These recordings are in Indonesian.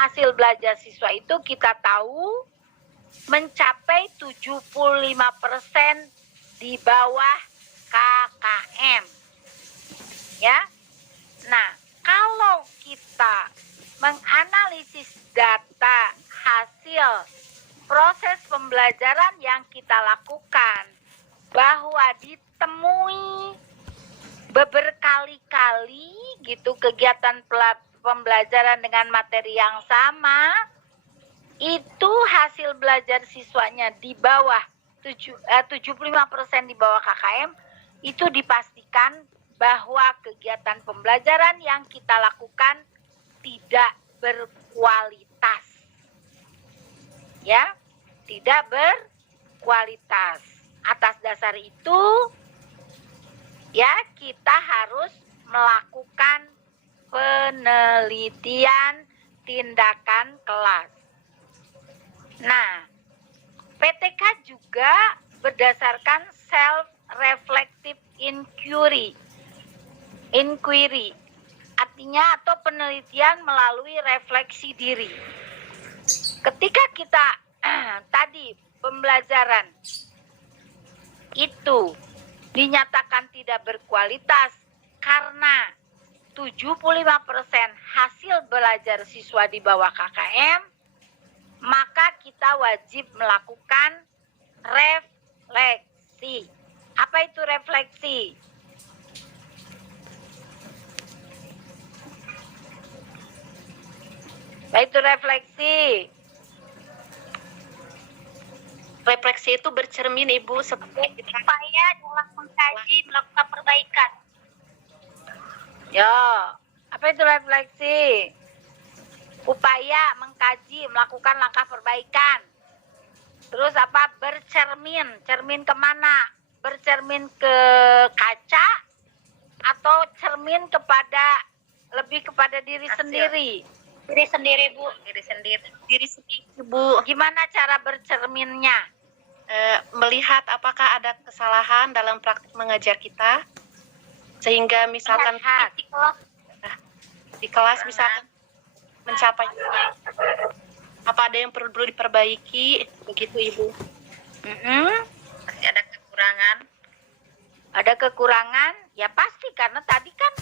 hasil belajar siswa itu kita tahu mencapai 75% di bawah KKM. Ya. Nah, kalau kita menganalisis data hasil proses pembelajaran yang kita lakukan bahwa ditemui beberkali-kali gitu kegiatan pembelajaran dengan materi yang sama, itu hasil belajar siswanya di bawah 75% di bawah KKM, itu dipastikan bahwa kegiatan pembelajaran yang kita lakukan tidak berkualitas. Ya, tidak berkualitas. Atas dasar itu, ya, kita harus melakukan penelitian tindakan kelas. Nah, PTK juga berdasarkan self-reflective inquiry, artinya atau penelitian melalui refleksi diri. Ketika kita tadi pembelajaran itu dinyatakan tidak berkualitas karena 75% hasil belajar siswa di bawah KKM, maka kita wajib melakukan refleksi. Apa itu refleksi? Apa itu refleksi? Refleksi itu bercermin, Ibu, seperti upaya dalam mengkaji, melakukan perbaikan. Ya, apa itu refleksi? Upaya mengkaji, melakukan langkah perbaikan. Terus apa? Bercermin. Cermin kemana? Bercermin ke kaca atau cermin kepada lebih kepada diri sendiri? Diri sendiri, Bu. diri sendiri, Bu. Gimana cara bercerminnya? Melihat apakah ada kesalahan dalam praktik mengajar kita, sehingga misalkan di kelas misalkan mencapai apa ada yang perlu diperbaiki, begitu, Ibu. Masih ada kekurangan. Ada kekurangan? Ya pasti, karena tadi kan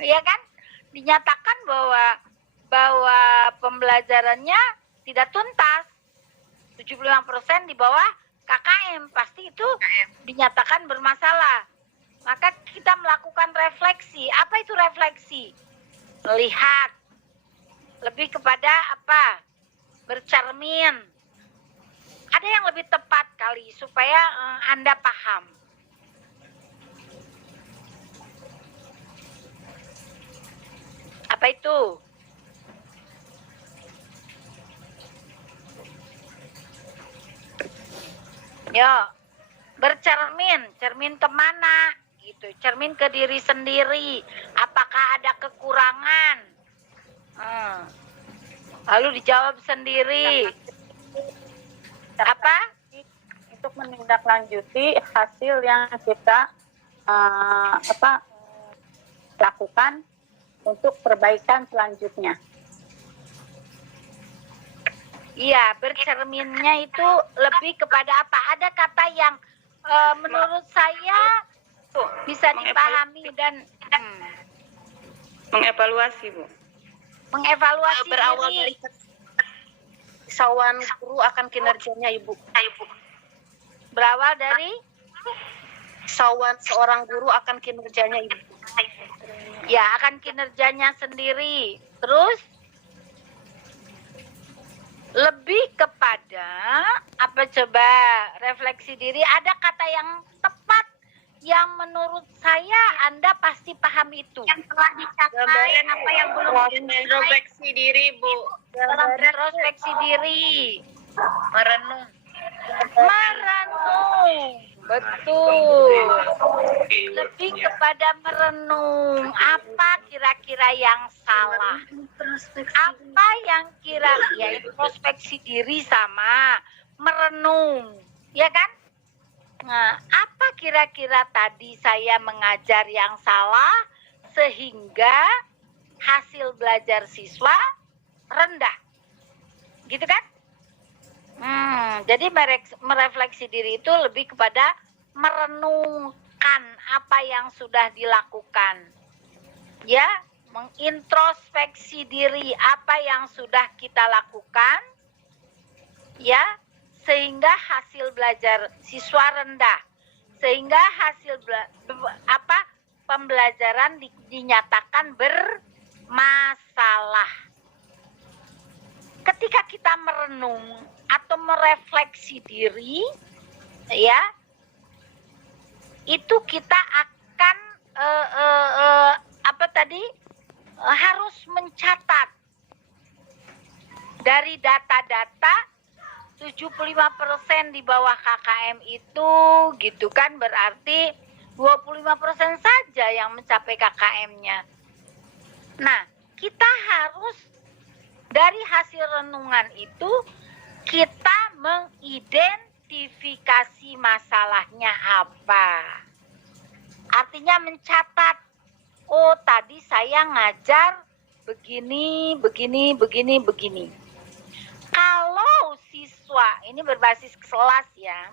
ya kan dinyatakan bahwa pembelajarannya tidak tuntas. 75% di bawah KKM, pasti itu dinyatakan bermasalah. Maka kita melakukan refleksi. Apa itu refleksi? Melihat. Lebih kepada apa? Bercermin. Ada yang lebih tepat kali supaya Anda paham. Apa itu? Ya, bercermin. Cermin kemana? Gitu. Cermin ke diri sendiri. Apakah ada kekurangan? Lalu dijawab sendiri. Apa? Untuk menindaklanjuti hasil yang kita lakukan untuk perbaikan selanjutnya. Iya, bercerminnya itu lebih kepada apa? Ada kata yang menurut saya bisa dipahami dan Mengevaluasi, Bu. mengevaluasi Berawal diri. dari kesauan guru akan kinerjanya, Ibu. Berawal dari Kesauan seorang guru akan kinerjanya, Ibu. ya akan kinerjanya sendiri. Terus lebih kepada apa coba refleksi diri, ada kata yang tepat yang menurut saya Anda pasti paham itu. Yang telah dicapai, apa yang belum Introspeksi diri, Bu. Introspeksi diri. Merenung. Merenung. Betul. Lebih kepada merenung. Apa kira-kira yang salah? Apa yang ya introspeksi diri sama merenung. Ya kan? Nah, apa kira-kira tadi saya mengajar yang salah sehingga hasil belajar siswa rendah. Gitu kan? Jadi merefleksi diri itu lebih kepada merenungkan apa yang sudah dilakukan. Ya, mengintrospeksi diri apa yang sudah kita lakukan. Ya, sehingga hasil belajar siswa rendah. Sehingga hasil pembelajaran dinyatakan bermasalah. Ketika kita merenung atau merefleksi diri, ya, itu kita akan harus mencatat dari data-data 75% di bawah KKM itu, gitu kan, berarti 25% saja yang mencapai KKM-nya. Nah, kita harus dari hasil renungan itu kita mengidentifikasi masalahnya apa. Artinya mencatat, oh tadi saya ngajar begini. Kalau siswa, ini berbasis kelas ya,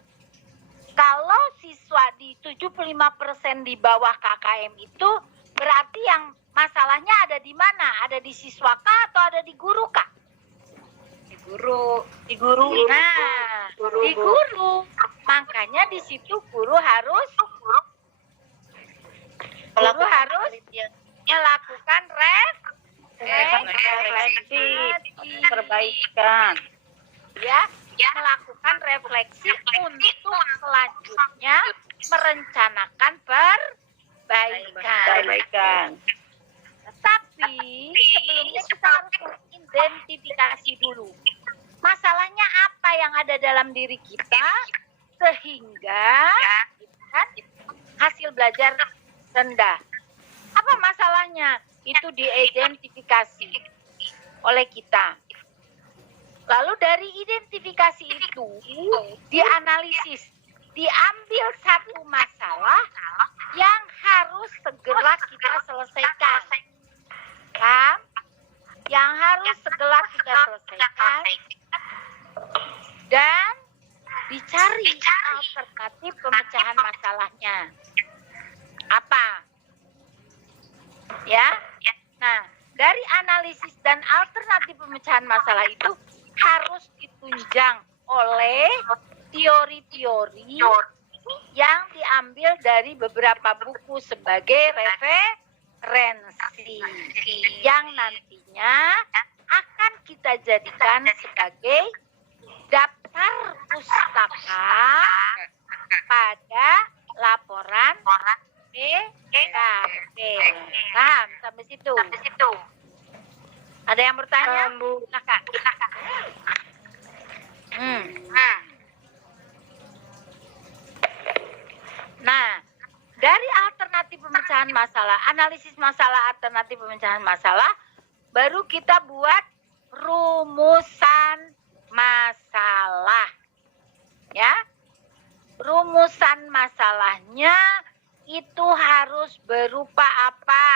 kalau siswa di 75% di bawah KKM itu berarti yang masalahnya ada di mana? Ada di siswa kah atau ada di guru kah? Di guru. Nah, di guru. Makanya di situ guru harus melakukan refleksi, perbaikan. Ya, melakukan refleksi untuk selanjutnya merencanakan perbaikan. Tetapi sebelumnya kita harus mengidentifikasi dulu masalahnya apa yang ada dalam diri kita sehingga kan, hasil belajar rendah. Apa masalahnya? Itu diidentifikasi oleh kita. Lalu dari identifikasi itu dianalisis, diambil satu masalah yang harus segera kita selesaikan. Paham? Yang harus segera kita selesaikan dan dicari alternatif pemecahan masalahnya. Apa? Ya. Nah, dari analisis dan alternatif pemecahan masalah itu harus ditunjang oleh teori-teori yang diambil dari beberapa buku sebagai referensi yang nantinya akan kita jadikan sebagai daftar pustaka pada laporan BKP. Paham sampai situ? Ada yang bertanya? Silakan. Nah, dari alternatif pemecahan masalah, analisis masalah, alternatif pemecahan masalah, baru kita buat rumusan masalah. Ya. Rumusan masalahnya itu harus berupa apa?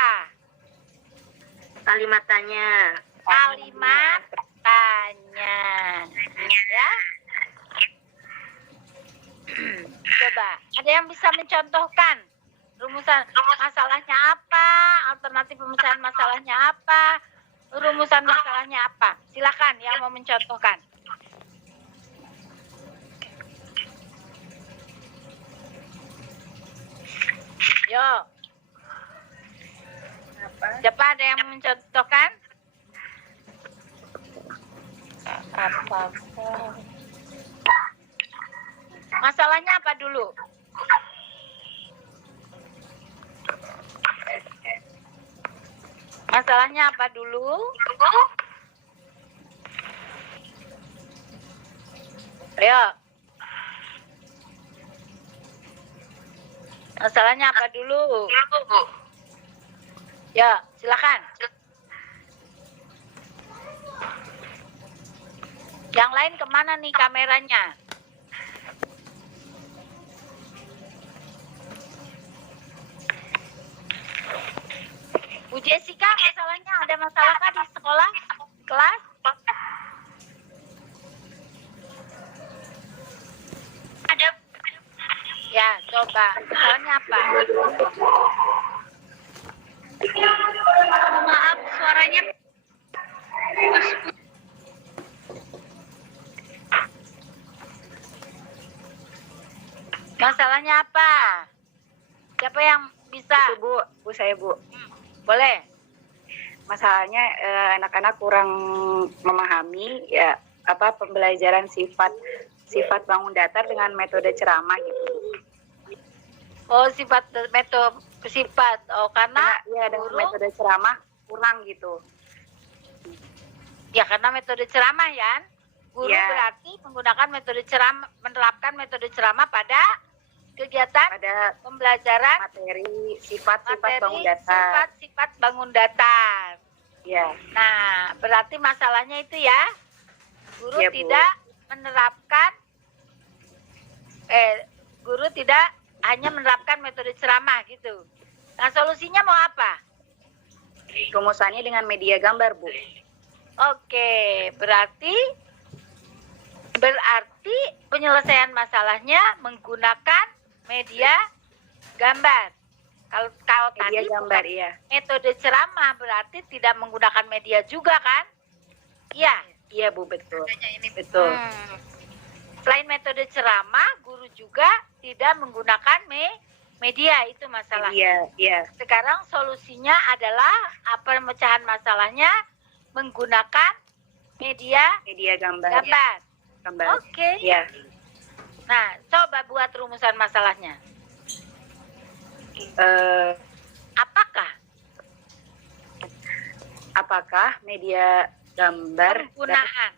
Kalimat tanya. Kalimat tanya. Ya. Coba, ada yang bisa mencontohkan rumusan masalahnya apa? Alternatif pemecahan masalahnya apa? Rumusan masalahnya apa? Silakan yang mau mencontohkan. Yo. Siapa ada yang mencontohkan? Masalahnya apa dulu? Masalahnya apa dulu? Ayo. Masalahnya apa dulu? Ya, silakan. Yang lain kemana nih kameranya? Bu Jessica, masalahnya ada masalah kah di sekolah, di kelas? Ada. Ya, coba. Masalahnya apa? Maaf, suaranya Masalahnya apa? Siapa yang bisa? Itu Bu saya Bu. Boleh. Masalahnya anak-anak kurang memahami ya apa pembelajaran sifat bangun datar dengan metode ceramah gitu. Oh, metode sifat. Oh, karena Ya dengan guru, metode ceramah kurang gitu. ya karena metode ceramah ya. Guru Ya. berarti menggunakan metode ceramah, menerapkan metode ceramah pada kegiatan Pada pembelajaran materi sifat-sifat bangun datar. sifat-sifat bangun datar. Ya, Nah, berarti masalahnya itu ya, guru Iya, Bu. tidak menerapkan, guru tidak hanya menerapkan metode ceramah gitu. Nah, solusinya mau apa? rumusannya dengan media gambar, Bu. Oke, berarti penyelesaian masalahnya menggunakan media gambar. Kalau Media tadi gambar, bukan iya. metode ceramah berarti tidak menggunakan media juga kan? Iya. Iya, Bu, betul. ini Betul. Selain metode ceramah, guru juga tidak menggunakan media, itu masalah. Iya, iya. Sekarang solusinya adalah pemecahan masalahnya menggunakan media Media gambar. gambar. Gambar. Oke. Iya. Nah, coba buat rumusan masalahnya. Apakah media gambar Penggunaan.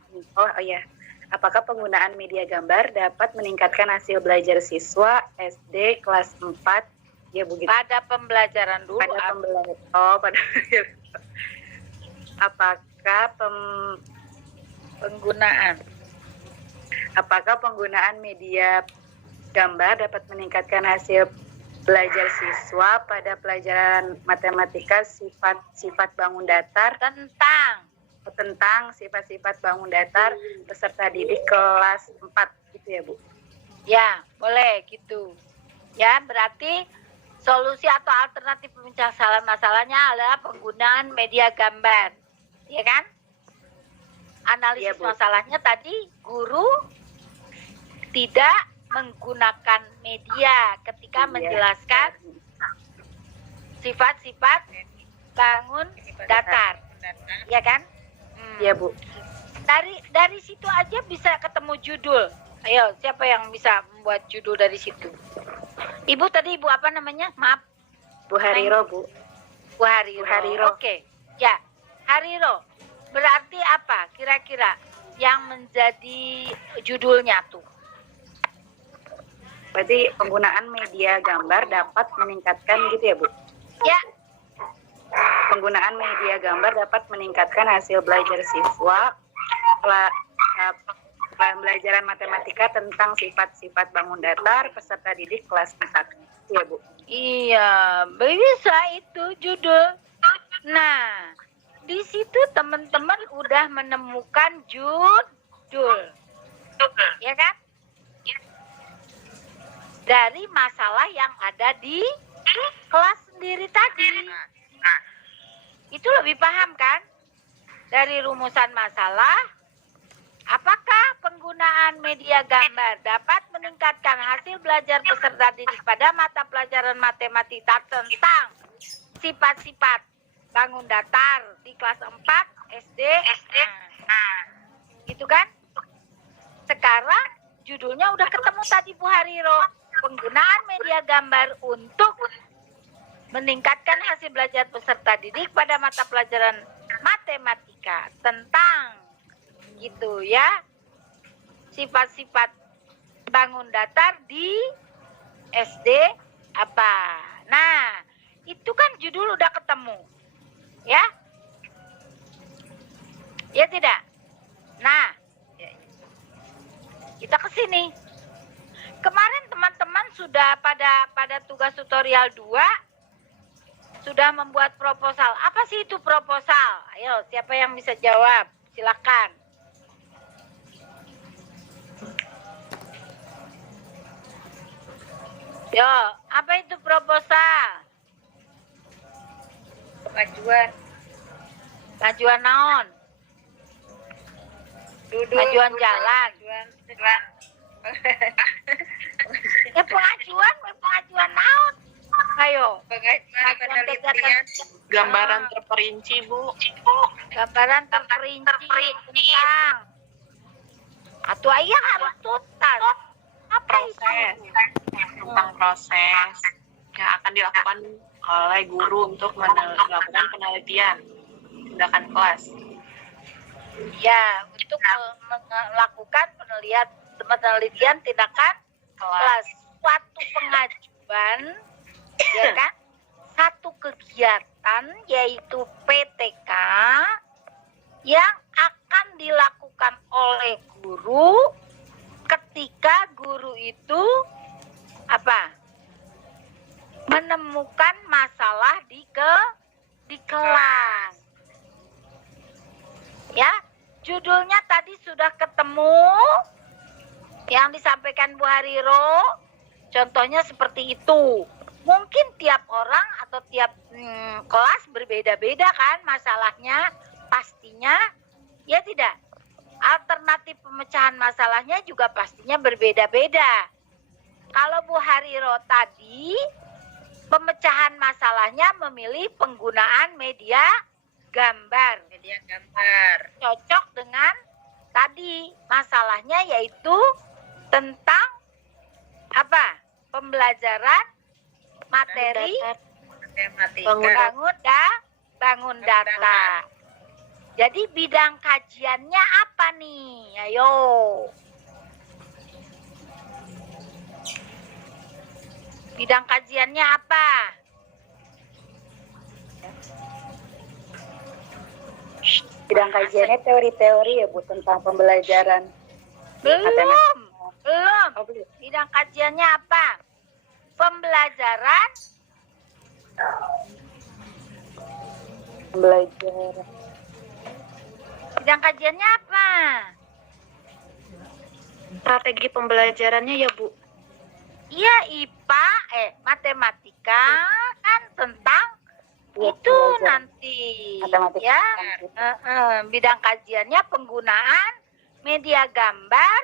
Apakah penggunaan media gambar dapat meningkatkan hasil belajar siswa SD kelas 4 ya begitu Pada pembelajaran dulu. pada pembelajaran Penggunaan. apakah penggunaan media gambar dapat meningkatkan hasil belajar siswa pada pelajaran matematika sifat bangun datar tentang sifat-sifat bangun datar peserta didik kelas 4 gitu ya Bu? Ya, boleh gitu. Ya, berarti solusi atau alternatif pemecahan masalahnya adalah penggunaan media gambar. Ya kan? Analisis Iya, Bu. masalahnya tadi guru tidak menggunakan media ketika menjelaskan sifat-sifat bangun datar. Ya kan? Iya Bu. Dari situ aja bisa ketemu judul. Ayo, siapa yang bisa membuat judul dari situ? Ibu tadi ibu apa namanya? Maaf, Bu Hariro Bu. Bu Hariro. Bu Hariro. Oke, ya Hariro. Berarti apa kira-kira yang menjadi judulnya tuh? Berarti penggunaan media gambar dapat meningkatkan gitu ya Bu? Ya, Penggunaan media gambar dapat meningkatkan hasil belajar siswa pembelajaran matematika tentang sifat-sifat bangun datar peserta didik kelas 4. Ya Bu. iya, bisa itu judul. Nah, di situ teman-teman udah menemukan judul, ya kan? Dari masalah yang ada di kelas sendiri tadi. Itu lebih paham kan? Dari rumusan masalah, apakah penggunaan media gambar dapat meningkatkan hasil belajar peserta didik pada mata pelajaran matematika tentang sifat-sifat bangun datar di kelas 4 SD? Nah, gitu kan? Sekarang judulnya udah ketemu tadi Bu Hariro. Penggunaan media gambar untuk meningkatkan hasil belajar peserta didik pada mata pelajaran matematika tentang gitu ya sifat-sifat bangun datar di SD apa. Nah, itu kan judul udah ketemu. Ya? Ya tidak? Nah, kita ke sini. Kemarin teman-teman sudah pada tugas tutorial 2 sudah membuat proposal. Apa sih itu proposal? Ayo, siapa yang bisa jawab? Silakan. Yo, apa itu proposal? Pengajuan. Pengajuan naon? Pengajuan jalan. Pengajuan naon? Ayo. Pengajuan penelitian. Gambaran terperinci, Bu. Gambaran terperinci tentang atau ayah harus tuntas. Apa Proses. itu? Tentang proses yang akan dilakukan oleh guru untuk melakukan penelitian tindakan kelas. Ya, untuk melakukan penelitian tindakan kelas. Suatu pengajuan, ya kan? Satu kegiatan yaitu PTK yang akan dilakukan oleh guru ketika guru itu apa? Menemukan masalah di kelas. Ya, judulnya tadi sudah ketemu yang disampaikan Bu Hariro. Contohnya seperti itu. Mungkin tiap orang atau tiap kelas berbeda-beda kan masalahnya, pastinya ya tidak. Alternatif pemecahan masalahnya juga pastinya berbeda-beda. Kalau Bu Hariro tadi pemecahan masalahnya memilih penggunaan media gambar. Cocok dengan tadi masalahnya yaitu tentang apa? Pembelajaran materi bangun data. Jadi bidang kajiannya apa nih? Ayo. Bidang kajiannya apa? Bidang kajiannya teori-teori ya Bu tentang pembelajaran. Belum. Oh, belum. Bidang kajiannya apa? Pembelajaran Pembelajaran. Bidang kajiannya apa? Strategi pembelajarannya ya, Bu. Iya, IPA, matematika kan tentang Ya, itu pembelajaran. nanti Matematika. ya. Bidang kajiannya penggunaan media gambar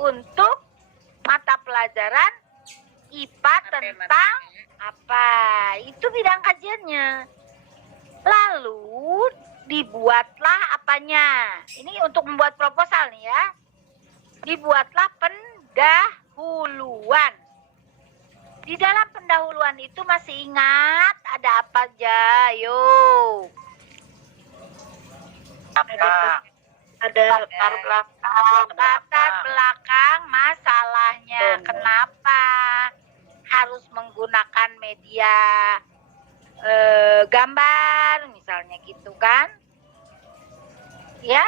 untuk mata pelajaran IPA tentang apa? Itu bidang kajiannya. Lalu dibuatlah apanya? Ini untuk membuat proposal nih ya. Dibuatlah pendahuluan. Di dalam pendahuluan itu masih ingat ada apa aja? Yo. Ada Latar belakang masalahnya. Kenapa harus menggunakan media gambar misalnya gitu kan? Ya.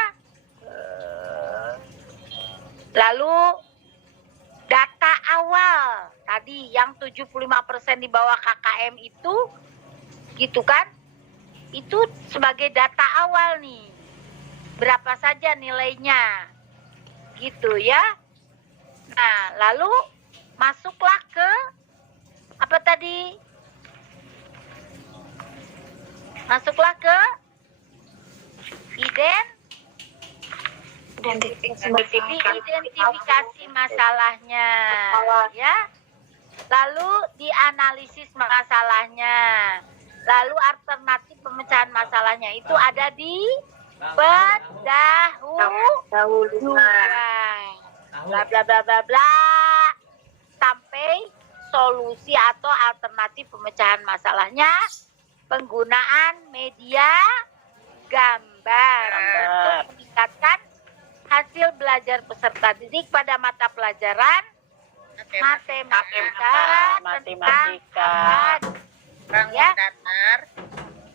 Lalu data awal tadi yang 75% di bawah KKM itu gitu kan? Itu sebagai data awal nih. Berapa saja nilainya? Gitu ya. Nah, lalu masuklah ke apa tadi? Masuklah ke identifikasi masalahnya, ya. Lalu dianalisis masalahnya. Lalu alternatif pemecahan masalahnya itu ada di pendahuluan. Bla bla bla bla bla sampai solusi atau alternatif pemecahan masalahnya penggunaan media gambar untuk meningkatkan hasil belajar peserta didik pada mata pelajaran matematika tentang ya,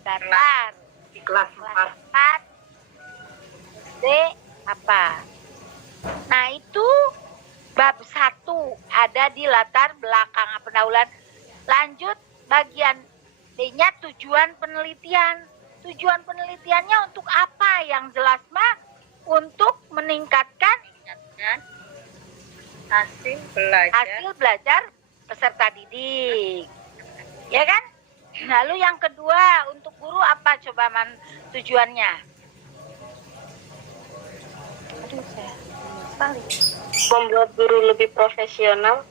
datar Di kelas 4. D apa? Nah itu bab 1 ada di latar belakang pendahuluan. Lanjut bagian D-nya tujuan penelitian. Tujuan penelitiannya untuk apa? Yang jelas mah untuk meningkatkan Dan hasil belajar peserta didik. Ya kan? Lalu yang kedua, untuk guru apa coba tujuannya? Aduh, saya sekali. Membuat guru lebih profesional.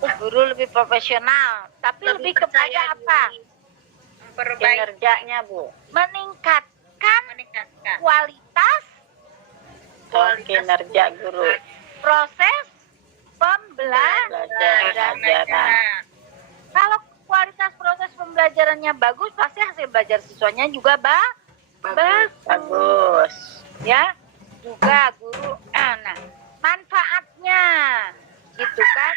Guru lebih profesional, tapi lebih kepada apa? memperbaiki Kinerjanya, Bu. Meningkatkan meningkatkan kualitas Kinerja guru. proses pembelajaran. Pelajaran. Kalau kualitas proses pembelajarannya bagus, pasti hasil belajar siswanya juga bagus. Bagus. Ya, juga guru. Nah, manfaatnya, gitu kan?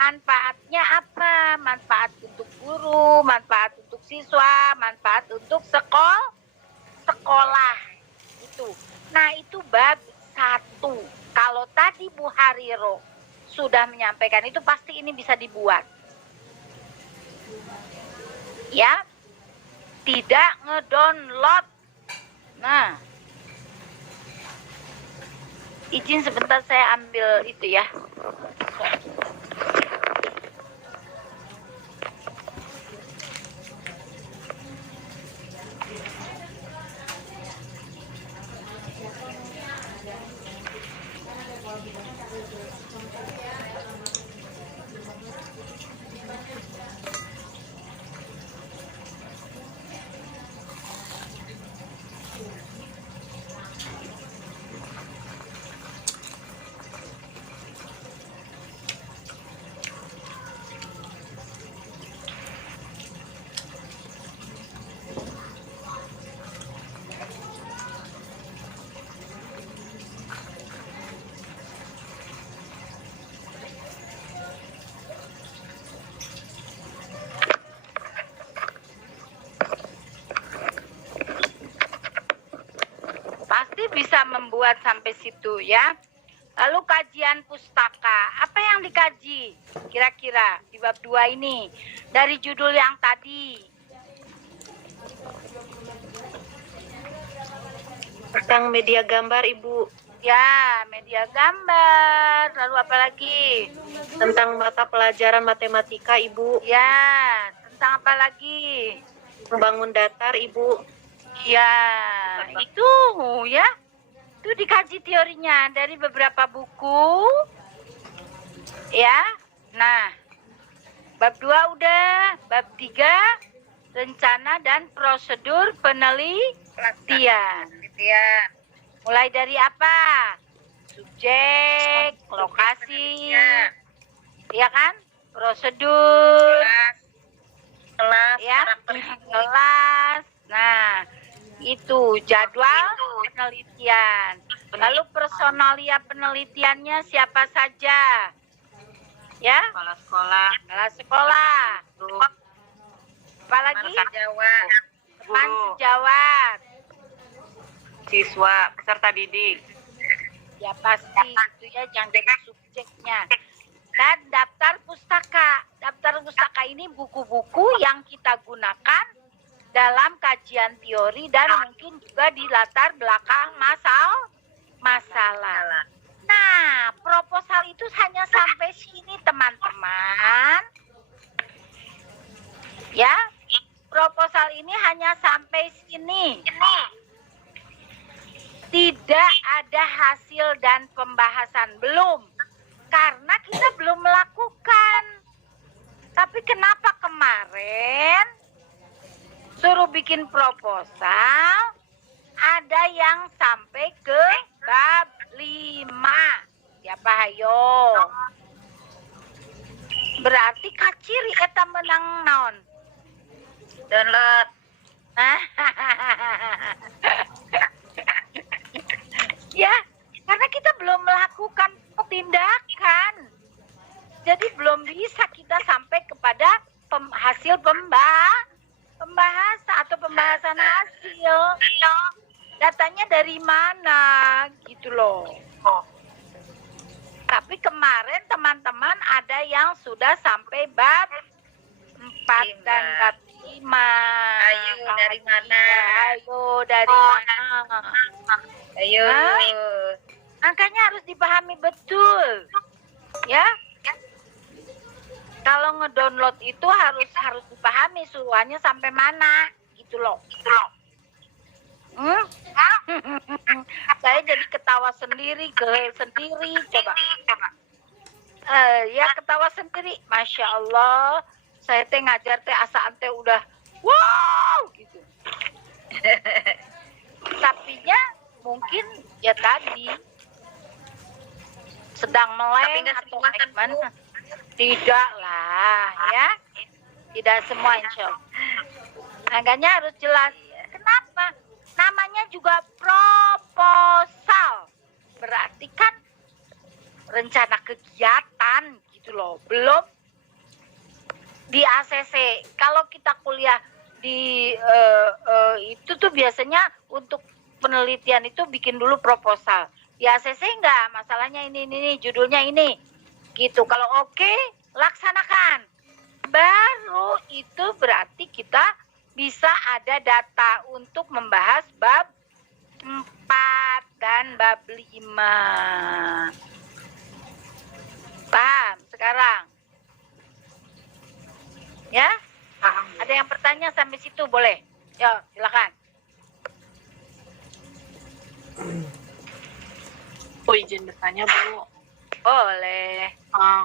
Manfaatnya apa? Manfaat untuk guru, manfaat untuk siswa, manfaat untuk sekolah. Itu. Nah, itu bab 1. Kalau tadi Bu Hariro sudah menyampaikan itu, pasti ini bisa dibuat. Ya, tidak ngedownload. Nah, izin sebentar saya ambil itu ya. Pasti bisa membuat sampai situ ya. Lalu kajian pustaka, apa yang dikaji kira-kira di bab 2 ini dari judul yang tadi? Tentang media gambar, Ibu. Ya, media gambar. Lalu apa lagi? Tentang mata pelajaran matematika, Ibu. Ya, tentang apa lagi? Membangun datar, Ibu. Ya, itu ya. Itu dikaji teorinya dari beberapa buku. Ya. Nah, bab 2 udah, bab 3 rencana dan prosedur penelitian. Mulai dari apa? Subjek, lokasi, ya kan? Prosedur, kelas ya, kelas. Nah, itu jadwal penelitian. Lalu personalia penelitiannya siapa saja? Ya, Kepala kepala sekolah. Apalagi Jawab, teman guru, sejawat. siswa, peserta didik. Ya pasti itu ya yang jadi subjeknya. Dan daftar pustaka. Daftar pustaka ini buku-buku yang kita gunakan dalam kajian teori dan mungkin juga di latar belakang masalah. Nah, proposal itu hanya sampai sini teman-teman. Ya, proposal ini hanya sampai sini. Tidak ada hasil dan pembahasan, belum. Karena kita belum melakukan. Tapi kenapa kemarin suruh bikin proposal, ada yang sampai ke bab 5. Siapa hayo? Berarti kaciri eta menang naon? download Ya, karena kita belum melakukan tindakan. Jadi belum bisa kita sampai kepada hasil pembahasan atau pembahasan hasil. Datanya dari mana gitu loh. Tapi kemarin teman-teman ada yang sudah sampai bab 4 dan bab 5. Ayo, dari mana? Ayo, dari mana? Ayo. Hah? Angkanya harus dipahami betul. Ya. Kalau ngedownload itu harus dipahami suruhannya sampai mana, gitu loh. Saya jadi ketawa sendiri, coba. Ya ketawa sendiri, masya Allah. Saya teh ngajar teh asaan teh udah, wow, gitu. Tapinya mungkin ya tadi sedang Tapi meleng nggak atau semua kan, gimana? Bu? Tidak lah, ya. Tidak semua insya Allah. Angkanya harus jelas. Kenapa? Namanya juga proposal. Berarti kan rencana kegiatan gitu loh. Belum di ACC. Kalau kita kuliah di itu tuh biasanya untuk penelitian itu bikin dulu proposal. Di ACC enggak, masalahnya ini judulnya ini. Gitu. Kalau oke, laksanakan. Baru itu berarti kita bisa ada data untuk membahas bab 4 dan bab 5. Paham sekarang? Ya? Paham. Ada yang bertanya sampai situ boleh? Yo, silakan. Bu, izin bertanya, Bu. Boleh.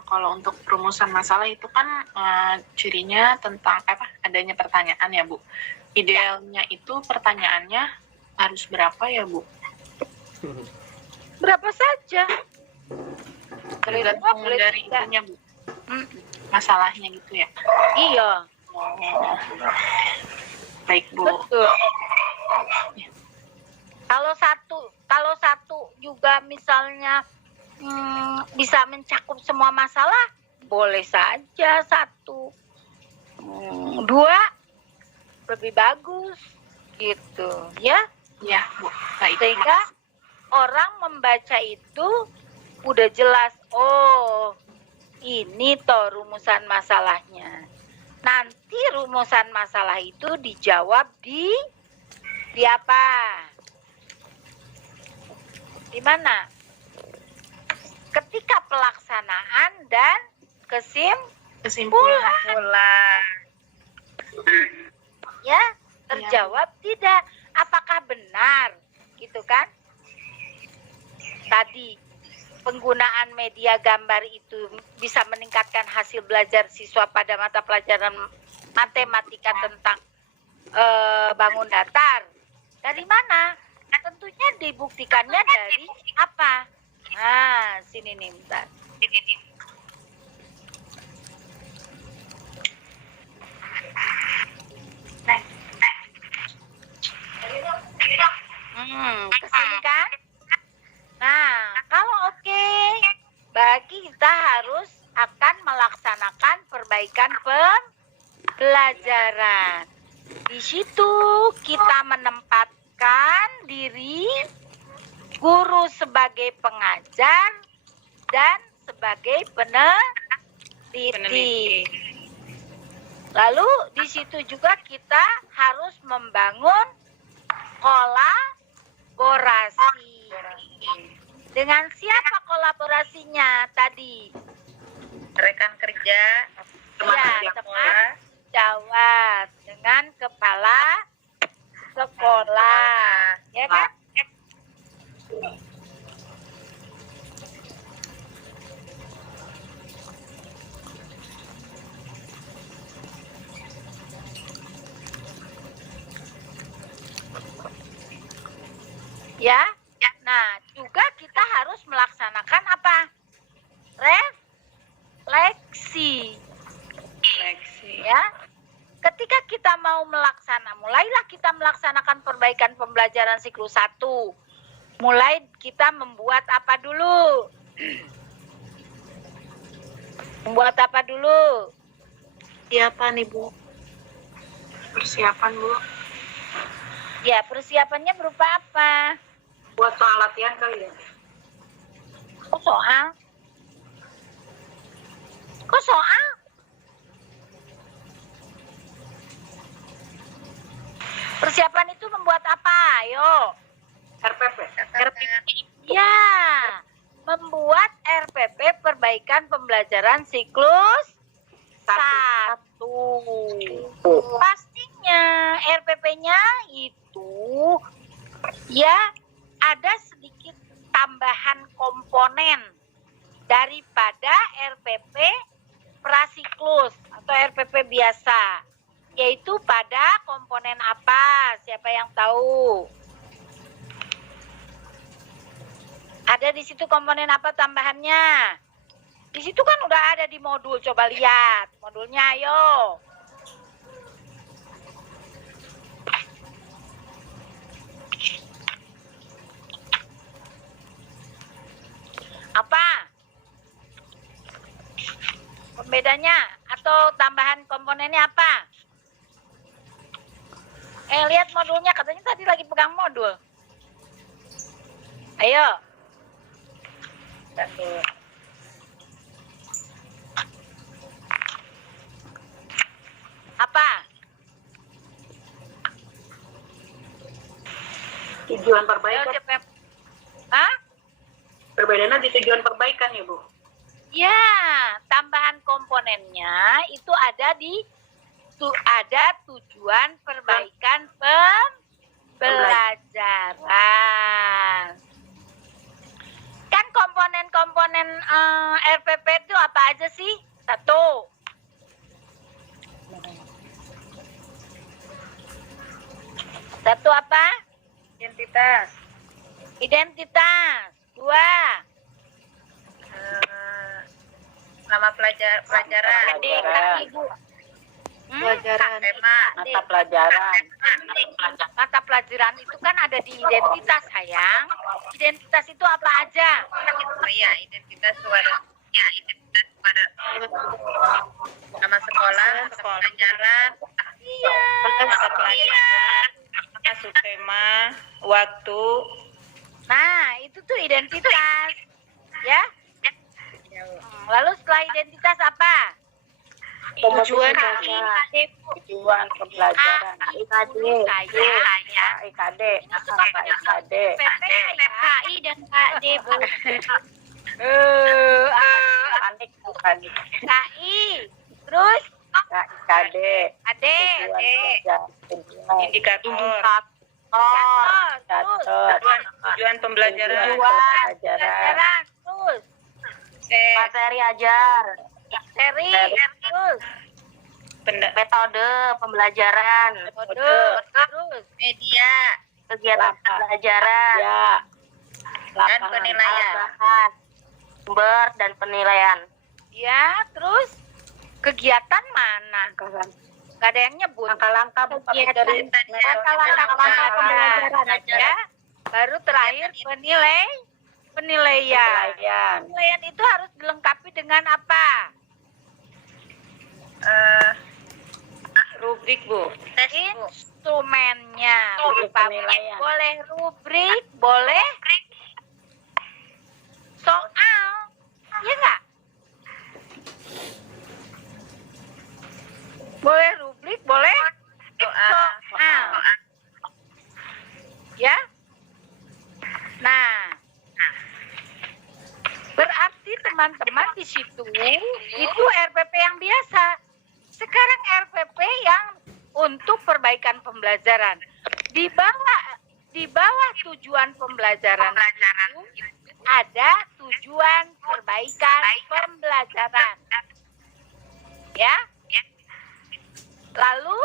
Kalau untuk perumusan masalah itu kan cirinya tentang adanya pertanyaan ya, Bu. Idealnya itu pertanyaannya harus berapa ya, Bu? Berapa saja? Tergantung boleh dari tiga. itunya, Bu. Mm, Masalahnya gitu ya. iya, Oh. Baik, Bu. betul. Kalau satu juga misalnya bisa mencakup semua masalah, boleh saja satu. 2 lebih bagus gitu ya. Ya, Bu. Baik. Sehingga orang membaca itu udah jelas, oh ini toh rumusan masalahnya. Nanti rumusan masalah itu dijawab di apa? Di mana? Ketika pelaksanaan dan Kesimpulan. Pulang. ya, terjawab tidak. Apakah benar? Gitu kan? Tadi penggunaan media gambar itu bisa meningkatkan hasil belajar siswa pada mata pelajaran matematika tentang bangun datar. Dari mana? Tentunya dibuktikannya dari apa? Nah, sini nih, bentar. Kesini kan? Nah, kalau oke, bagi kita harus akan melaksanakan perbaikan pembelajaran. Di situ kita menempatkan diri guru sebagai pengajar dan sebagai peneliti. Lalu di situ juga kita harus membangun kolaborasi. Dengan siapa kolaborasinya tadi? Rekan kerja. Ya, teman jawab dengan kepala sekolah, ya kan? Ya. Nah, juga kita harus melaksanakan apa? Refleksi. Ya. Ketika kita mau mulailah kita melaksanakan perbaikan pembelajaran siklus 1. Mulai kita membuat apa dulu? Membuat apa dulu? Siapa nih, Bu? Persiapan, Bu. Ya, persiapannya berupa apa? Buat soal latihan kali ya? Kok soal? Kok soal? Persiapan itu membuat apa? Ayo. RPP. Ya, membuat RPP perbaikan pembelajaran siklus 1. Pastinya RPP-nya itu ya ada sedikit tambahan komponen daripada RPP prasiklus atau RPP biasa, yaitu pada komponen apa? Siapa yang tahu? Ada di situ komponen apa tambahannya? Di situ kan udah ada di modul, coba lihat modulnya, ayo. Apa? Pembedanya atau tambahan komponennya apa? Lihat modulnya, katanya tadi lagi pegang modul. Ayo. Apa? Tujuan Ayo, perbaikan. siapa? Hah? Perbedaannya di tujuan perbaikan ya, Bu? Ya, tambahan komponennya itu ada di tujuan perbaikan pembelajaran. Kan komponen-komponen RPP itu apa aja sih? 1. Satu apa? Identitas. Identitas. 2. Nama pelajaran. Adik, kak, ibu. Pelajaran. Tema. Mata pelajaran. Mata pelajaran itu kan ada di identitas, sayang. Identitas itu apa aja? Oh iya, identitas pada nama sekolah, mata pelajaran. Iya. Mata pelajaran. Masuk tema, waktu. Nah, itu tuh identitas. Ya. Lalu setelah identitas apa? Tujuan Tujuan pembelajaran. IKD. IKD. PPI dan KD, Bu. Panik bukan. KI. Terus IKD. AD. Indikator. Terus Tujuan pembelajaran. pelajaran. Terus Materi ajar. seri. Terus Metode pembelajaran. Terus Media. Kegiatan pembelajaran. Dan penilaian. Sumber dan penilaian. ya, terus kegiatan mana? Gak ada yang nyebut. Langkah-langkah Kegiatan langkah-langkah pembelajaran aja. Baru terakhir penilaian. Penilaian itu harus dilengkapi dengan apa? Rubrik, Bu. Instrumennya. Rubrik penilaian. Boleh rubrik, boleh soal. Iya nggak? Boleh rubrik, boleh soal. Ya? Nah, berarti teman-teman di situ itu RPP yang biasa. Sekarang RPP yang untuk perbaikan pembelajaran. Di bawah tujuan pembelajaran itu ada tujuan perbaikan pembelajaran. Ya. Lalu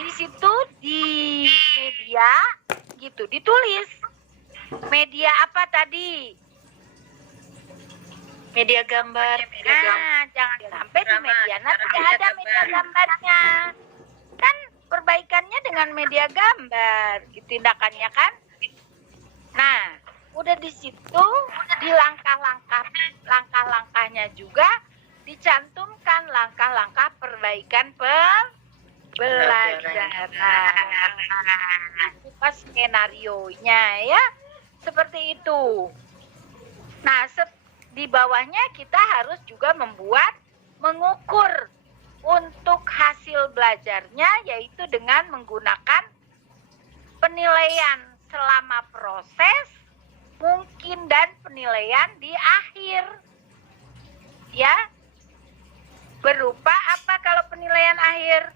di situ di media gitu ditulis. Media apa tadi? media gambar. Nah, jangan sampai di media tidak ada media gambarnya. Kan perbaikannya dengan media gambar, tindakannya kan. Nah, udah di situ di langkah-langkahnya juga dicantumkan langkah-langkah perbaikan pembelajaran. Bukan skenario-nya ya. Seperti itu. Nah, di bawahnya kita harus juga mengukur untuk hasil belajarnya, yaitu dengan menggunakan penilaian selama proses, mungkin dan penilaian di akhir. Ya. Berupa apa kalau penilaian akhir?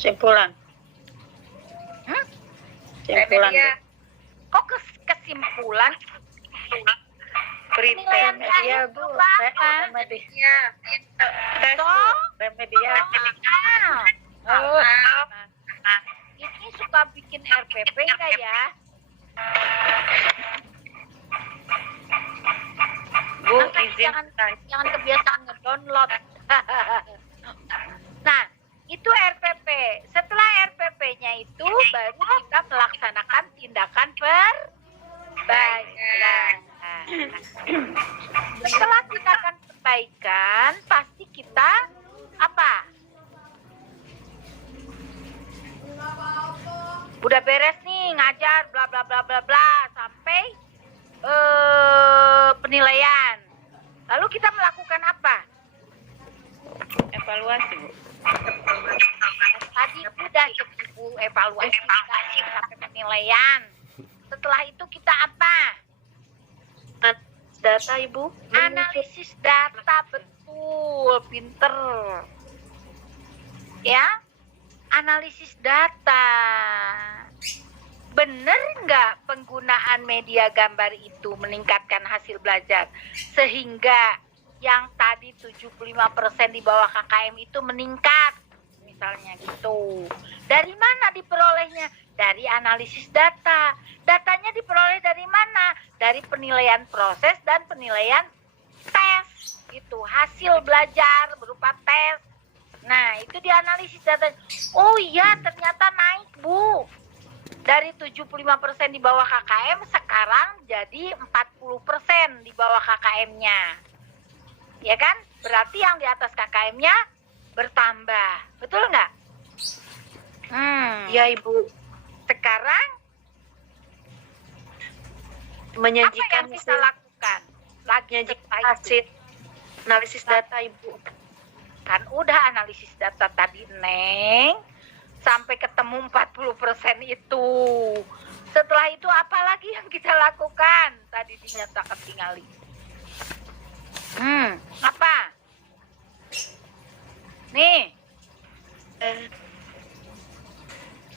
Kesimpulan. Kesimpulan. Remedia. Kok kesimpulan? Penilaian di akhir berupa apa? Remedia. Tes. Toh? Remedia. Ini suka bikin RPP enggak ya? Bu, Makanya izin. jangan kebiasaan ngedownload. Nah, itu RPP. Setelah RPP-nya itu baru kita melaksanakan tindakan perbaikan. Setelah tindakan perbaikan, pasti kita apa? Udah beres nih ngajar bla bla bla bla bla sampai penilaian. Lalu kita melakukan apa? Evaluasi, Bu. Tadi udah Ibu evaluasi sampai penilaian. Setelah itu kita apa? Data, Ibu. Analisis data, betul, pinter. Ya, analisis data. Bener nggak penggunaan media gambar itu meningkatkan hasil belajar? Sehingga yang tadi 75% di bawah KKM itu meningkat. Misalnya gitu. Dari mana diperolehnya? Dari analisis data. Datanya diperoleh dari mana? Dari penilaian proses dan penilaian tes. Gitu. Hasil belajar berupa tes. Nah, itu dianalisis data. Oh iya, ternyata naik, Bu. Dari 75% di bawah KKM sekarang jadi 40% di bawah KKM-nya. Ya kan? Berarti yang di atas KKM-nya bertambah. Betul nggak? Ya, Ibu. Sekarang Menyajikan apa yang kita lakukan? Lagi setelah itu. hasil analisis data, Ibu. Kan udah analisis data tadi, Neng. Sampai ketemu 40% itu. Setelah itu apa lagi yang kita lakukan? Tadi dinyatakan tinggali. Apa? Nih.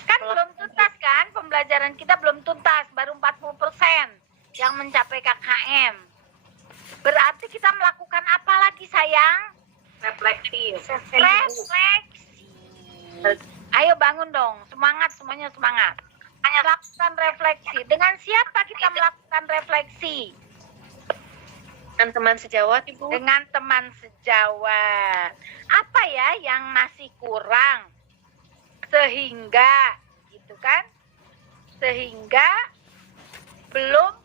Kan belum tuntas kan? Pembelajaran kita belum tuntas. Baru 40% yang mencapai KKM. Berarti kita melakukan apa lagi, sayang? Refleksi. Refleksi. Ayo bangun dong, semangat, semuanya semangat. Lakukan refleksi. Dengan siapa kita melakukan refleksi? Dan teman sejawat, Ibu. Dengan teman sejawat. Apa ya yang masih kurang? Sehingga, gitu kan? Sehingga belum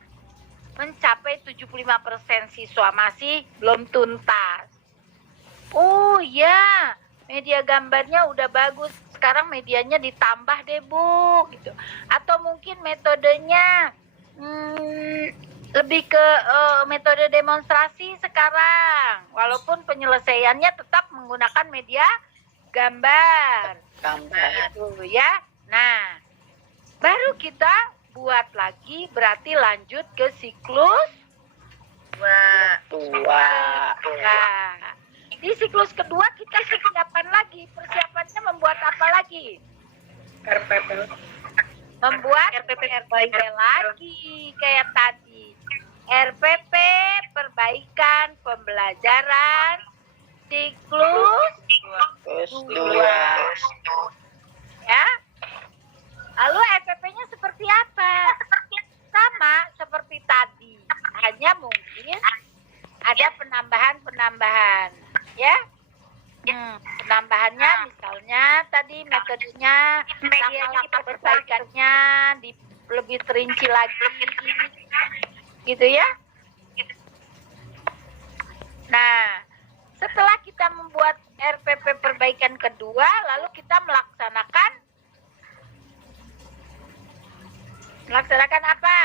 mencapai 75% siswa, masih belum tuntas. Oh ya, media gambarnya udah bagus. Sekarang medianya ditambah deh, Bu, gitu. Atau mungkin metodenya lebih ke metode demonstrasi sekarang. Walaupun penyelesaiannya tetap menggunakan media gambar. Gitu ya. Nah, baru kita buat lagi, berarti lanjut ke siklus kedua. Nah, di siklus kedua kita persiapan lagi. Persiapannya membuat apa lagi? RPP. Membuat RPP lagi kayak tadi. RPP perbaikan pembelajaran siklus 2. Ya. Lalu RPP-nya seperti apa? Sama seperti tadi. Hanya mungkin ada penambahan-penambahan. Ya. Penambahannya misalnya tadi metodenya, langkah perbaikannya lebih terinci lagi. Gitu ya. Nah, setelah kita membuat RPP perbaikan kedua, lalu kita melaksanakan apa?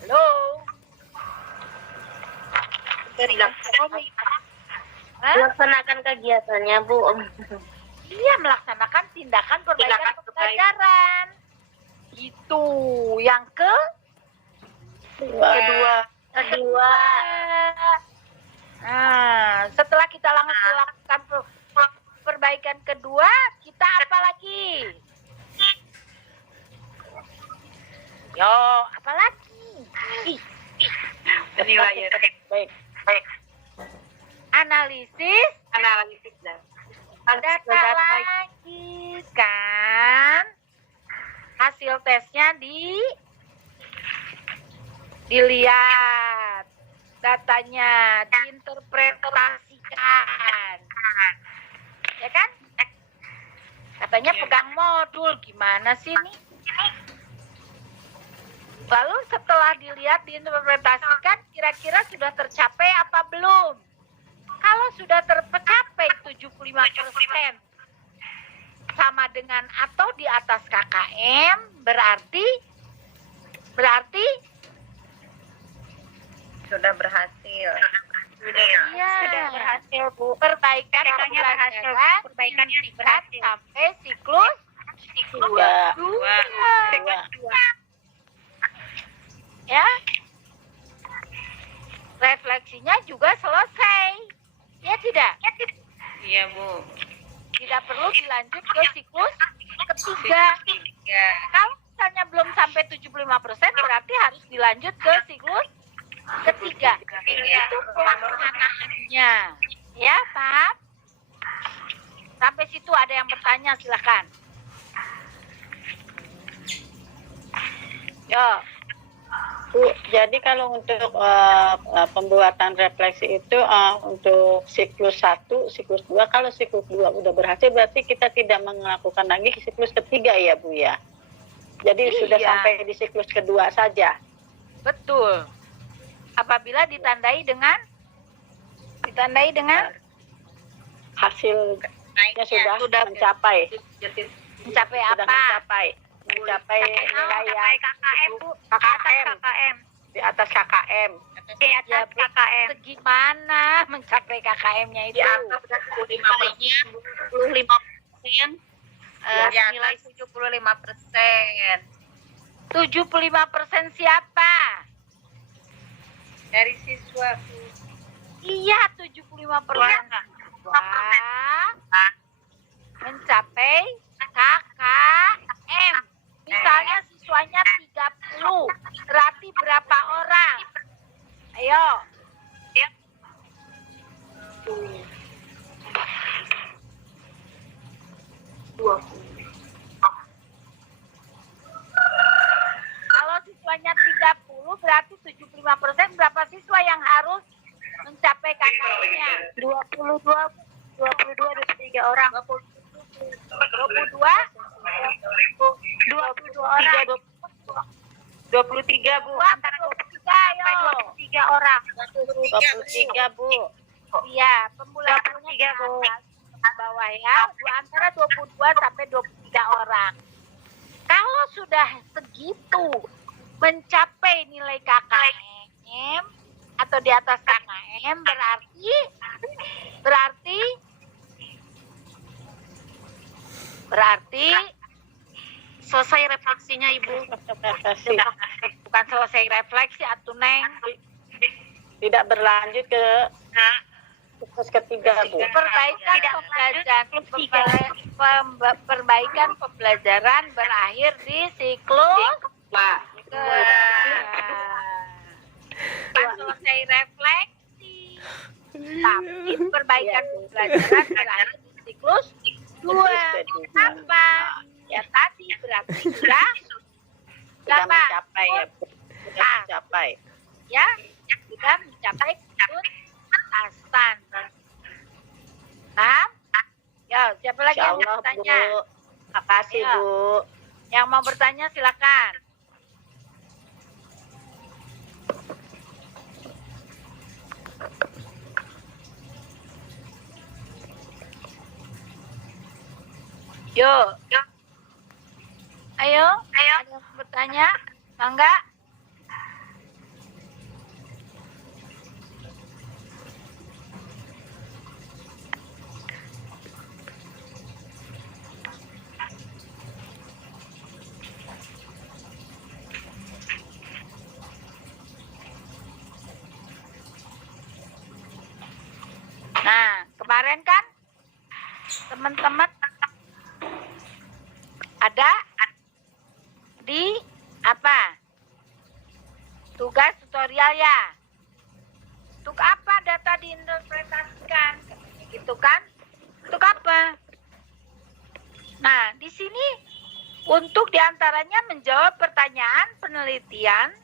Halo? Melaksanakan kegiatannya, Bu. Iya, melaksanakan tindakan perbaikan pembelajaran. Gitu. Yang kedua. Nah, setelah kita langsung lakukan perbaikan kedua, kita apa lagi? Yo, apa lagi? Penilaian. Baik. Analisis data lagi kan? Hasil tesnya dilihat, datanya diinterpretasikan, ya kan? Katanya pegang modul, gimana sih ini? Lalu setelah dilihat, diinterpretasikan, kira-kira sudah tercapai apa belum? Kalau sudah tercapai 75% sama dengan atau di atas KKM, berarti Sudah berhasil. iya, Sudah berhasil, Bu. perbaikan TK-nya berhasil, pembelajaran perbaikan tingkat berhasil. sampai siklus Dua. dua. Ya, refleksinya juga selesai, ya tidak? Iya, Bu. Tidak perlu dilanjut ke siklus ketiga. Kalau misalnya belum sampai 75%, berarti harus dilanjut ke siklus ketiga. Itu pelaksanaannya. Ya, paham? Sampai situ ada yang bertanya, silakan. Yo, Bu, jadi kalau untuk pembuatan refleksi itu untuk siklus 1, siklus 2, kalau siklus 2 udah berhasil berarti kita tidak melakukan lagi siklus ketiga ya Bu ya. Jadi sudah Iya. sampai di siklus kedua saja. betul. Apabila ditandai dengan Hasilnya sudah mencapai mencapai sudah apa? mencapai nilai yang KKM, Bu. KKM di atas KKM. Di atas KKM. Segimana mencapai KKM-nya itu? 25%. Nilai 75%. 75% siapa? Dari siswa. Iya, 75% siswa mencapai KKM. Misalnya siswanya 30, berarti berapa orang? Ayo. Kalau siswanya 30, berarti 75% berapa siswa yang harus mencapai KKM-nya? 22 23 orang. 22 orang. 23, Bu. Antara 23, ayo. 23 orang. 23 Bu. Iya, pembulatannya 23, Bu. bawah ya, antara 22 sampai 23 orang. Kalau sudah segitu mencapai nilai KKM atau di atas KKM, berarti Selesai refleksinya, Ibu. Refleksi. bukan selesai refleksi atuh Neng. Tidak berlanjut ke siklus ketiga Bu. Perbaikan pembelajaran berakhir di siklus kedua. Bukan selesai refleksi, tapi perbaikan pembelajaran berakhir di siklus dua. Apa? Ya tadi berarti sudah Sudah berapa? mencapai ya Bu. Sudah mencapai. Ya, sudah mencapai tuntasan. Paham? Ya, siapa lagi yang Insyaallah mau bertanya? Bu. Makasih Ayo. Bu. Yang mau bertanya silakan. Yuk. Ayo. Ada yang mau bertanya? Mangga. di apa? Tugas tutorial ya. Untuk apa data diinterpretasikan? Gitu kan? Untuk apa? Nah, di sini untuk diantaranya menjawab pertanyaan penelitian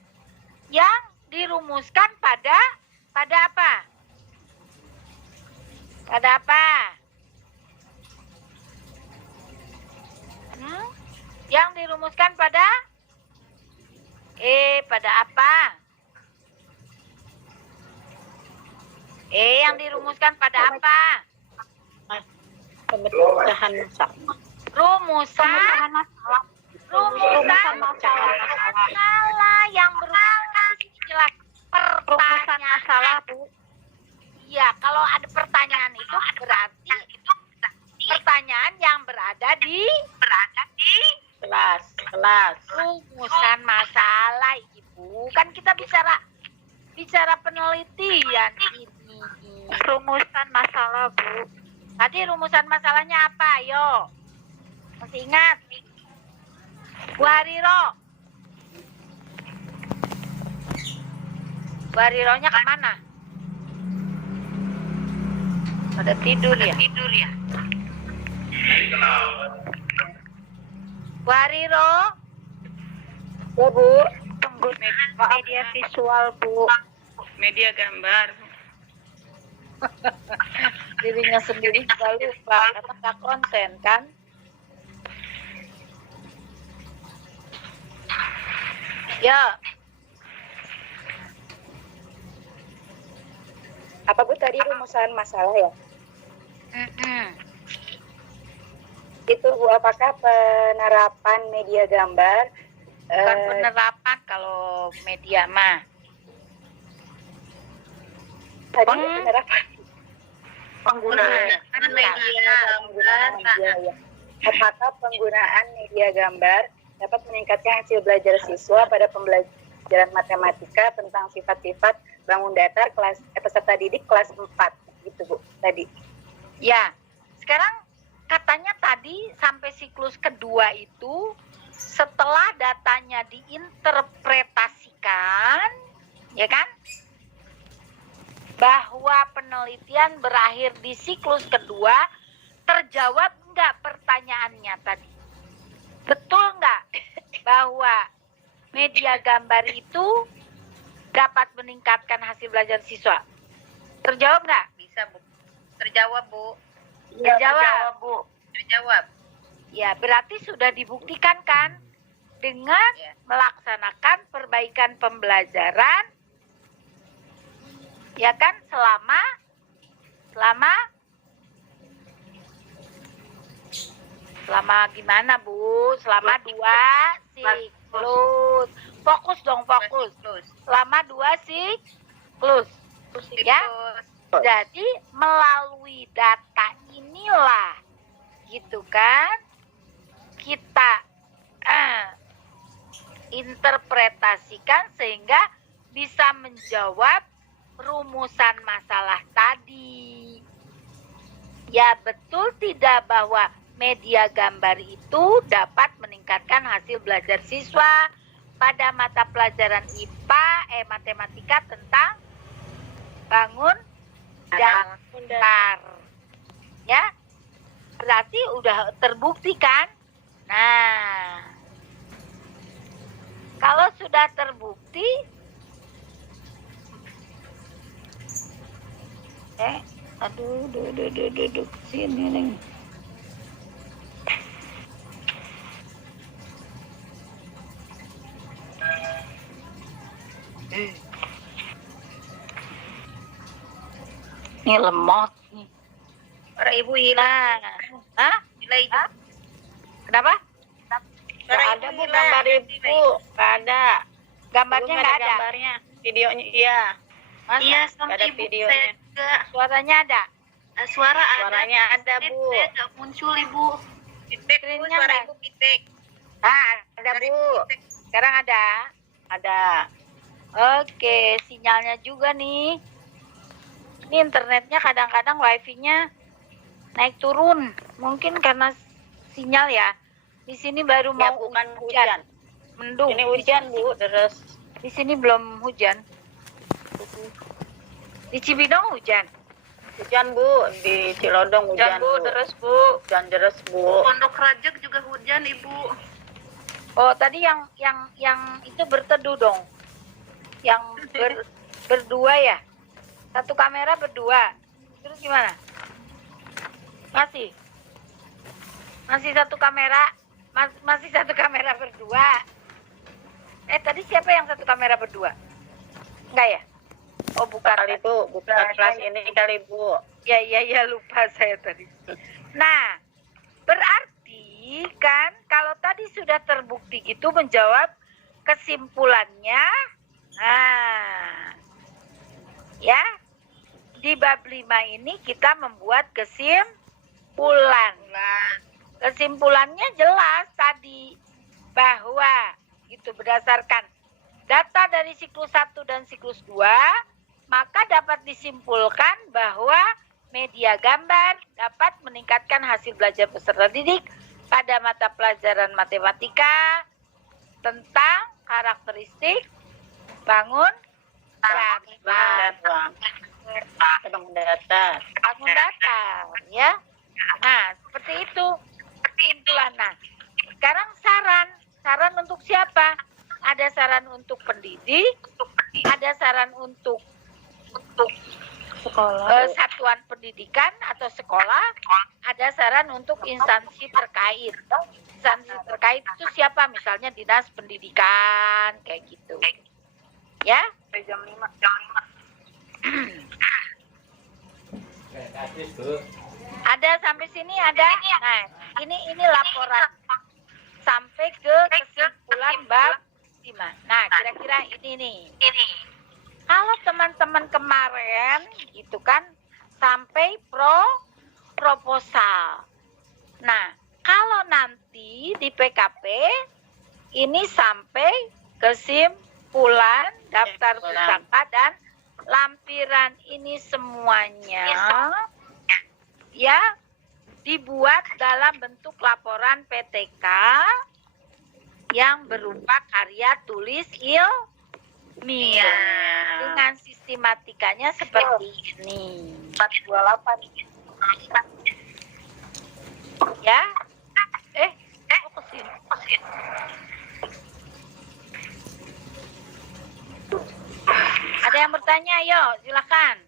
yang dirumuskan pada apa? Pada apa? Yang dirumuskan pada pada apa? Yang dirumuskan pada apa? Pemecahan masalah. Rumusan masalah yang berupa jelas pertanyaan masalah, Bu. Iya, kalau ada pertanyaan itu berarti pertanyaan yang berada di Kelas. rumusan masalah, Ibu. Kan kita bicara penelitian ini. Rumusan masalah, Bu. Tadi rumusan masalahnya apa? Ayo. Masih ingat? Bu Hariro. Bu Harironya kemana? Pada tidur ya? Bu Hariro. Ya, Bu. Media visual, Bu. Media gambar. Dirinya sendiri juga lupa karena nggak konsen kan? Ya, Apa Bu tadi rumusan masalah ya? Itu Bu, apakah penerapan media gambar bukan penerapan kalau media mah. tadi penerapan Penggunaan media gambar. ya. Apakah penggunaan media gambar dapat meningkatkan hasil belajar siswa pada pembelajaran matematika tentang sifat-sifat bangun datar kelas peserta didik kelas 4 gitu Bu tadi. Ya, sekarang katanya tadi sampai siklus kedua itu setelah datanya diinterpretasikan, ya kan? Bahwa penelitian berakhir di siklus kedua, terjawab enggak pertanyaannya tadi? Betul enggak bahwa media gambar itu dapat meningkatkan hasil belajar siswa? Terjawab enggak? Bisa, Bu. Terjawab, Bu. Terjawab. Bu. Terjawab. Ya, berarti sudah dibuktikan kan dengan melaksanakan perbaikan pembelajaran, ya kan, selama gimana Bu? Selama 2 siklus. Fokus dong, fokus. Selama 2 siklus. Ya. Jadi melalui data inilah gitu kan kita interpretasikan sehingga bisa menjawab rumusan masalah tadi. Ya, betul tidak bahwa media gambar itu dapat meningkatkan hasil belajar siswa pada mata pelajaran IPA matematika tentang bangun datar. Ya. Berarti udah terbukti kan? Nah, kalau sudah terbukti, duduk sini nih. Ini lemot nih. Para Ibu hilang. Hah? Hilang. Kenapa? Nggak ada Bu gambar Ibu, nggak ada. Gambarnya Ibu nggak ada. Gambarnya, videonya iya. Masa? Iya, Nggak sama ada Ibu videonya. saya juga. Suaranya ada. Suaranya ada, Bu. Saya nggak muncul, Ibu. Pitek, Bu. Screen-nya Suara nggak? Ibu pitek. Ada Bu. Sekarang ada. Ada. Oke, sinyalnya juga nih. Ini internetnya kadang-kadang wifi-nya naik turun. Mungkin karena sinyal ya. Di sini baru Ya mau bukan hujan. Mendung. Ini hujan Bu, deres. Di sini belum hujan. Di Cibinong hujan. Hujan Bu, di Cilodong hujan Bu. Deres Bu. Hujan deres Bu. Pondok Rajek juga hujan Ibu. Oh, tadi yang itu berteduh dong. Yang berdua ya. Satu kamera berdua. Terus gimana? Masih satu kamera. Masih satu kamera berdua. Tadi siapa yang satu kamera berdua? Enggak ya? Oh, bukan Kali Bu, bukan kelas ini kali Bu. Ya, lupa saya tadi. Nah, berarti kan kalau tadi sudah terbukti gitu menjawab kesimpulannya. Nah, ya, di bab 5 ini kita membuat kesimpulan. Kesimpulannya jelas tadi bahwa itu berdasarkan data dari siklus 1 dan siklus 2, maka dapat disimpulkan bahwa media gambar dapat meningkatkan hasil belajar peserta didik pada mata pelajaran matematika tentang karakteristik bangun datar, ya. Nah, seperti itu kesimpulan. Nah, sekarang saran untuk siapa? Ada saran untuk pendidik, ada saran untuk satuan pendidikan atau sekolah, ada saran untuk instansi terkait. Instansi terkait itu siapa? Misalnya dinas pendidikan, kayak gitu. Ya? Jam 5. Ada sampai sini ada. Nah, ini laporan sampai ke kesimpulan bab 5. Nah, kira-kira ini nih. Kalau teman-teman kemarin gitu kan sampai proposal. Nah, kalau nanti di PKP ini sampai kesimpulan daftar pusaka dan lampiran ini semuanya ya dibuat dalam bentuk laporan PTK yang berupa karya tulis ilmiah dengan sistematikanya seperti ini. 428. Ya. Kok kesini? Ada yang bertanya? Ayo, silakan.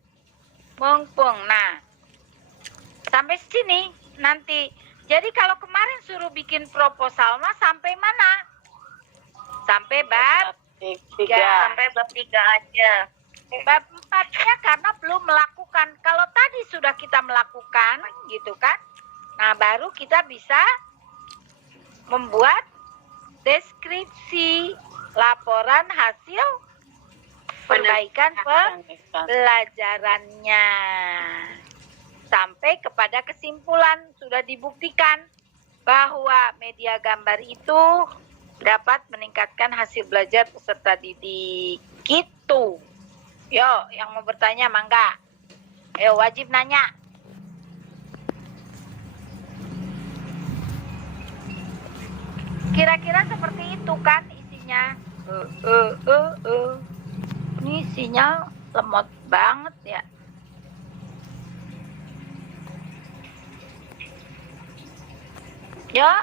Mumpung. Nah, sampai sini nanti. Jadi kalau kemarin suruh bikin proposal mah sampai mana? Sampai bab 3. Sampai bab 3 aja. Bab 4-nya karena belum melakukan. Kalau tadi sudah kita melakukan, gitu kan? Nah, baru kita bisa membuat deskripsi laporan hasil perbaikan pembelajarannya. Sampai kepada kesimpulan sudah dibuktikan bahwa media gambar itu dapat meningkatkan hasil belajar peserta didik. Gitu. Yo, yang mau bertanya mangga. Ayo, wajib nanya. Kira-kira seperti itu kan isinya. Ini isinya lemot banget ya. Ya.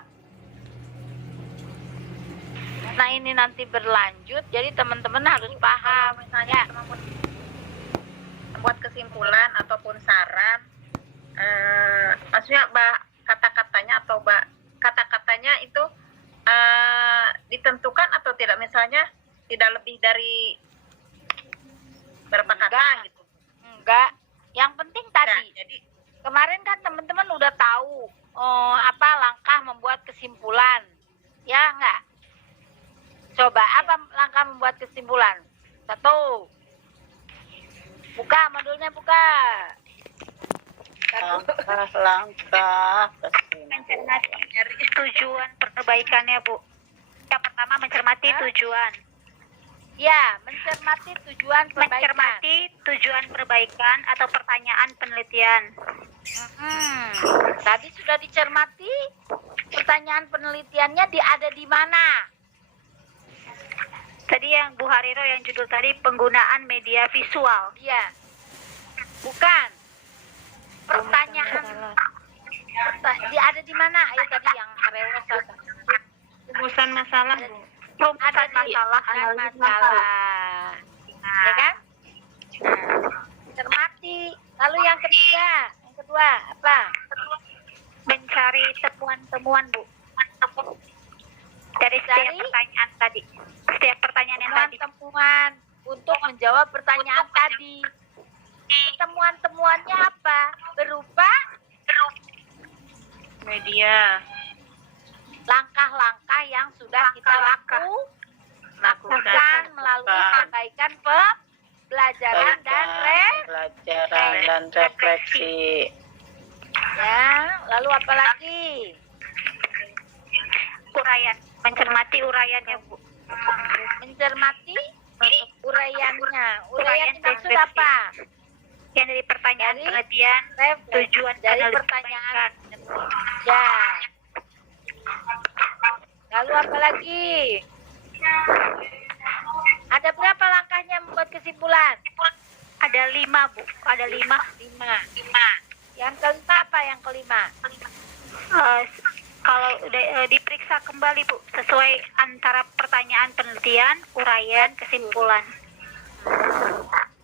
Nah, ini nanti berlanjut, jadi teman-teman harus paham. Misalnya membuat kesimpulan ataupun saran, maksudnya kata-katanya atau kata-katanya itu ditentukan atau tidak, misalnya tidak lebih dari berapa kata gitu. Enggak. Yang penting tadi. Nah, jadi kemarin kan teman-teman udah tahu apa langkah membuat kesimpulan. Ya enggak? Coba apa langkah membuat kesimpulan? 1. Buka modulnya, buka. Langkah mencermati tujuan perbaikannya, Bu. Yang pertama mencermati tujuan. Ya, mencermati tujuan perbaikan. Mencermati tujuan perbaikan atau pertanyaan penelitian. Tadi sudah dicermati, pertanyaan penelitiannya ada di mana? Tadi yang Bu Hariro yang judul tadi penggunaan media visual. Iya. Bukan. Pertanyaan. Ada di mana? Ayo tadi yang rewasa. Rumusan masalah, Bu. Rumusan Ada di masalah. masalah. Ya kan? Cermati. Lalu yang ketiga. Yang kedua apa? Mencari temuan-temuan, Bu. Dari setiap pertanyaan tadi. Setiap pertanyaan yang tadi. Temuan untuk menjawab pertanyaan tadi. Temuan-temuannya apa? Berupa Media. langkah-langkah yang sudah kita lakukan melalui perbaikan pembelajaran dan pelajaran dan refleksi. ya. Lalu apa lagi? Uraian. Mencermati uraiannya, Bu. Mencermati uraiannya. Uraian Uraian maksud refleksi. apa? Yang dari pertanyaan Dari penelitian, tujuan dari analisis pertanyaan. Ya. Lalu apa lagi? Ada berapa langkahnya membuat kesimpulan? Ada 5, Bu. Ada 5. 5. Yang kelima apa yang kelima? Kalau udah diperiksa kembali, Bu, sesuai antara pertanyaan penelitian, uraian, kesimpulan.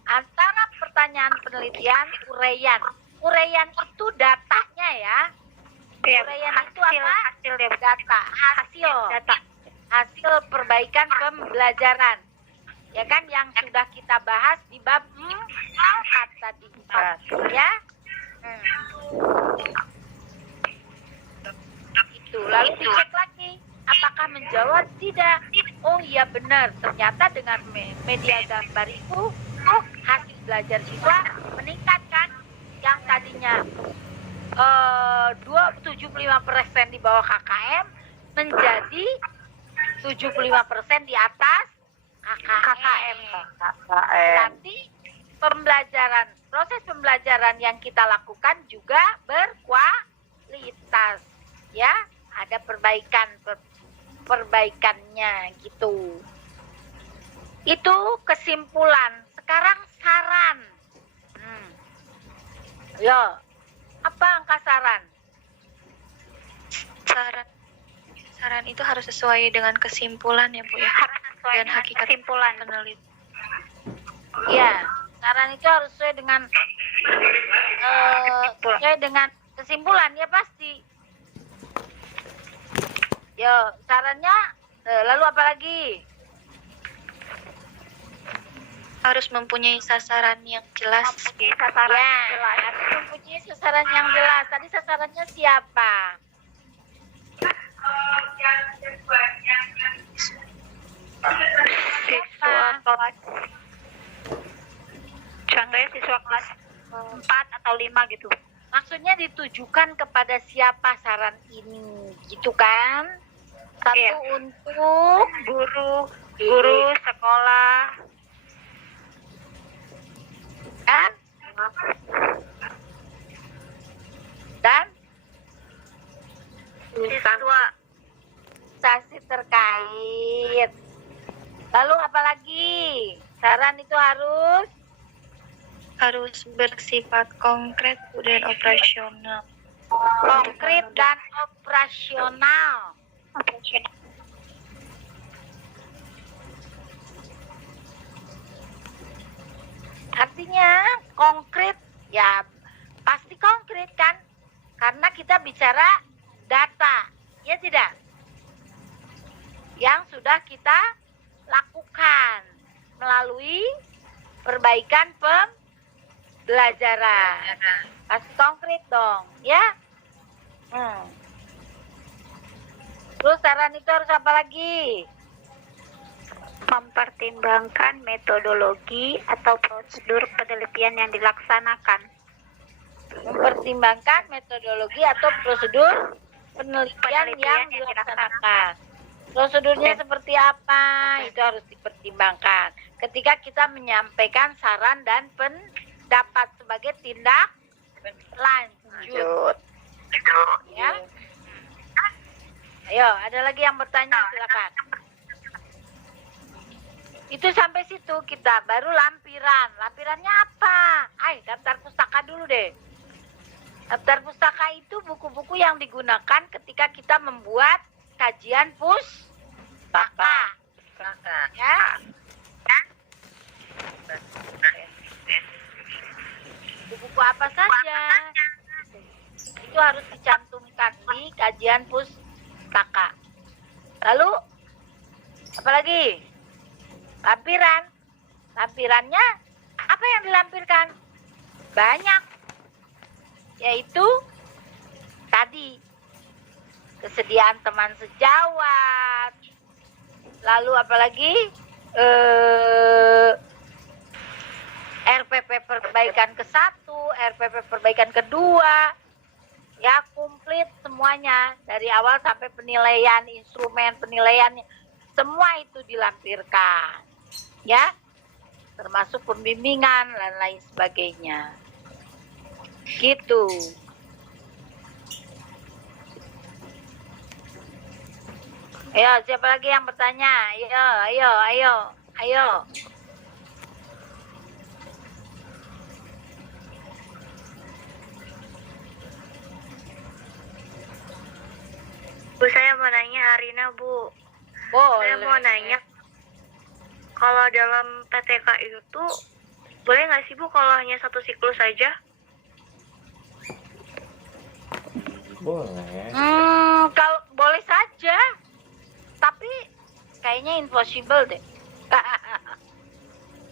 Antara pertanyaan penelitian, uraian. Uraian itu datanya ya. Ya, Uraian itu apa? Hasil ya, Bu. Data, hasil. Data. Hasil perbaikan pembelajaran. Ya kan yang sudah kita bahas di bab 4 tadi. Ya. Itu. Lalu dicek lagi. Apakah menjawab? Tidak. Oh iya benar. Ternyata dengan media gambar itu hasil belajar siswa meningkat kan? Yang tadinya 75% di bawah KKM menjadi 75% di atas KKM. Berarti proses pembelajaran yang kita lakukan juga berkualitas, ya. Ada perbaikannya gitu. Itu kesimpulan. Sekarang saran. Yo, apa angka saran? Saran itu harus sesuai dengan kesimpulan ya Bu ya. Harus sesuai Dan dengan hakikat kesimpulan. penelitian. Iya, saran itu harus sesuai dengan kesimpulan ya pasti. Yo, sarannya lalu apa lagi? Harus mempunyai sasaran yang jelas. Sasaran Ya, jelas. harus mempunyai sasaran yang jelas. Tadi sasarannya siapa? Siswa kelas. Contohnya siswa kelas 4 atau 5 gitu. Maksudnya ditujukan kepada siapa saran ini, gitu kan? Satu Iya. untuk Guru sekolah. kan? Dan Siswa. instansi terkait. Lalu apa lagi? Saran itu Harus bersifat konkret dan operasional. konkret dan operasional. Artinya konkret, ya pasti konkret kan? Karena kita bicara data, ya tidak? Yang sudah kita lakukan melalui perbaikan pembelajaran. Pasti konkret dong, ya? Terus saran itu harus apa lagi? Mempertimbangkan metodologi atau prosedur penelitian yang dilaksanakan. Mempertimbangkan metodologi atau prosedur penelitian yang dilaksanakan. Prosedurnya seperti apa? Itu harus dipertimbangkan. Ketika kita menyampaikan saran dan pendapat sebagai tindak lanjut. Ya. Ayo, ada lagi yang bertanya, silakan. Itu sampai situ kita baru lampiran. Lampirannya apa? Daftar pustaka dulu deh. Daftar pustaka itu buku-buku yang digunakan ketika kita membuat kajian pustaka. Ya. Buku apa saja itu harus dicantumkan di kajian pustaka. Lalu apalagi? Lampiran. Lampirannya apa yang dilampirkan? Banyak. Yaitu tadi kesediaan teman sejawat. Lalu apalagi? RPP perbaikan ke-1, RPP perbaikan kedua. Ya, komplit semuanya dari awal sampai penilaian, instrumen penilaiannya. Semua itu dilampirkan. Ya, termasuk pembimbingan dan lain sebagainya. Gitu. Ayo, siapa lagi yang bertanya? Ayo. Bu, saya mau nanya Arina, Bu. Boleh. Saya mau nanya, kalau dalam PTK itu, boleh nggak sih Bu kalau hanya satu siklus saja? Boleh. Kalau boleh saja. Tapi kayaknya impossible deh.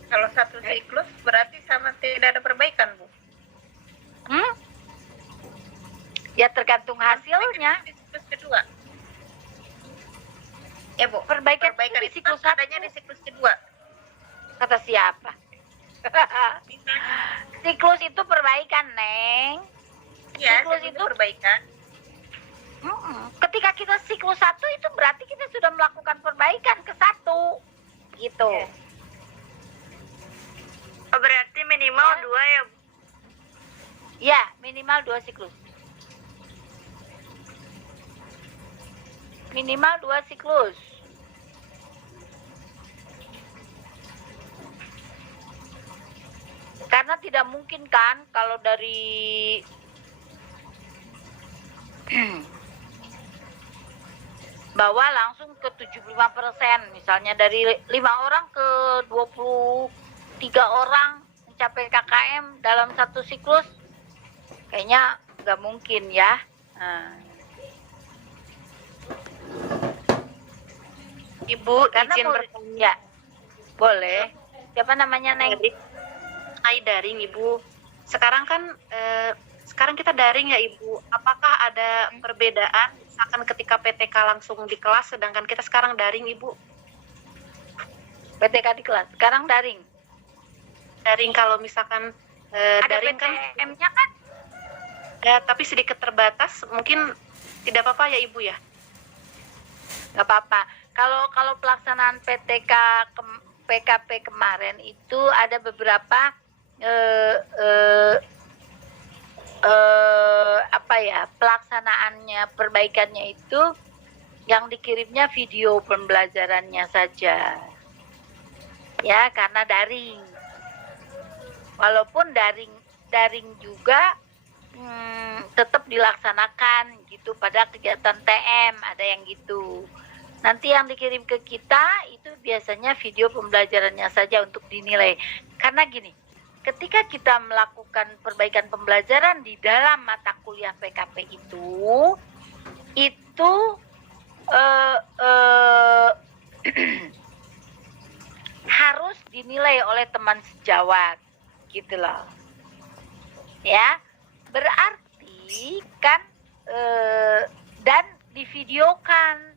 Kalau satu siklus berarti sama tidak ada perbaikan, Bu. Ya tergantung hasilnya. Di siklus kedua. Ya, Bu. Perbaikan Perbaikan itu di itu siklus adanya di siklus kedua. Kata siapa? Siklus itu perbaikan, Neng. Ya, Siklus itu itu- perbaikan. Ketika kita siklus 1 itu berarti kita sudah melakukan perbaikan ke-1. Gitu. Oh, berarti minimal Ya. 2 ya, Bu? Ya, minimal 2 siklus. Minimal 2 siklus. Karena tidak mungkin kan kalau dari bawah langsung ke 75%, misalnya dari 5 orang ke 23 orang mencapai KKM dalam satu siklus, kayaknya nggak mungkin ya. Ibu, Karena izin mau- bertanya. ya, boleh. Siapa namanya, Neng? Terkait daring, Ibu. Sekarang kan sekarang kita daring ya, Ibu. Apakah ada perbedaan misalkan ketika PTK langsung di kelas sedangkan kita sekarang daring, Ibu? PTK di kelas. Sekarang daring. Daring kalau misalkan Ada daring kan PTM-nya kan? ya, tapi sedikit terbatas, mungkin tidak apa-apa ya, Ibu ya? Nggak apa-apa. Kalau pelaksanaan PTK PKP kemarin itu ada beberapa pelaksanaannya, perbaikannya itu yang dikirimnya video pembelajarannya saja. Ya, karena daring. Walaupun daring juga tetap dilaksanakan gitu pada kegiatan TM, ada yang gitu. Nanti yang dikirim ke kita itu biasanya video pembelajarannya saja untuk dinilai. Karena gini, ketika kita melakukan perbaikan pembelajaran di dalam mata kuliah PKP itu harus dinilai oleh teman sejawat, gitu loh. Ya, berarti kan dan divideokan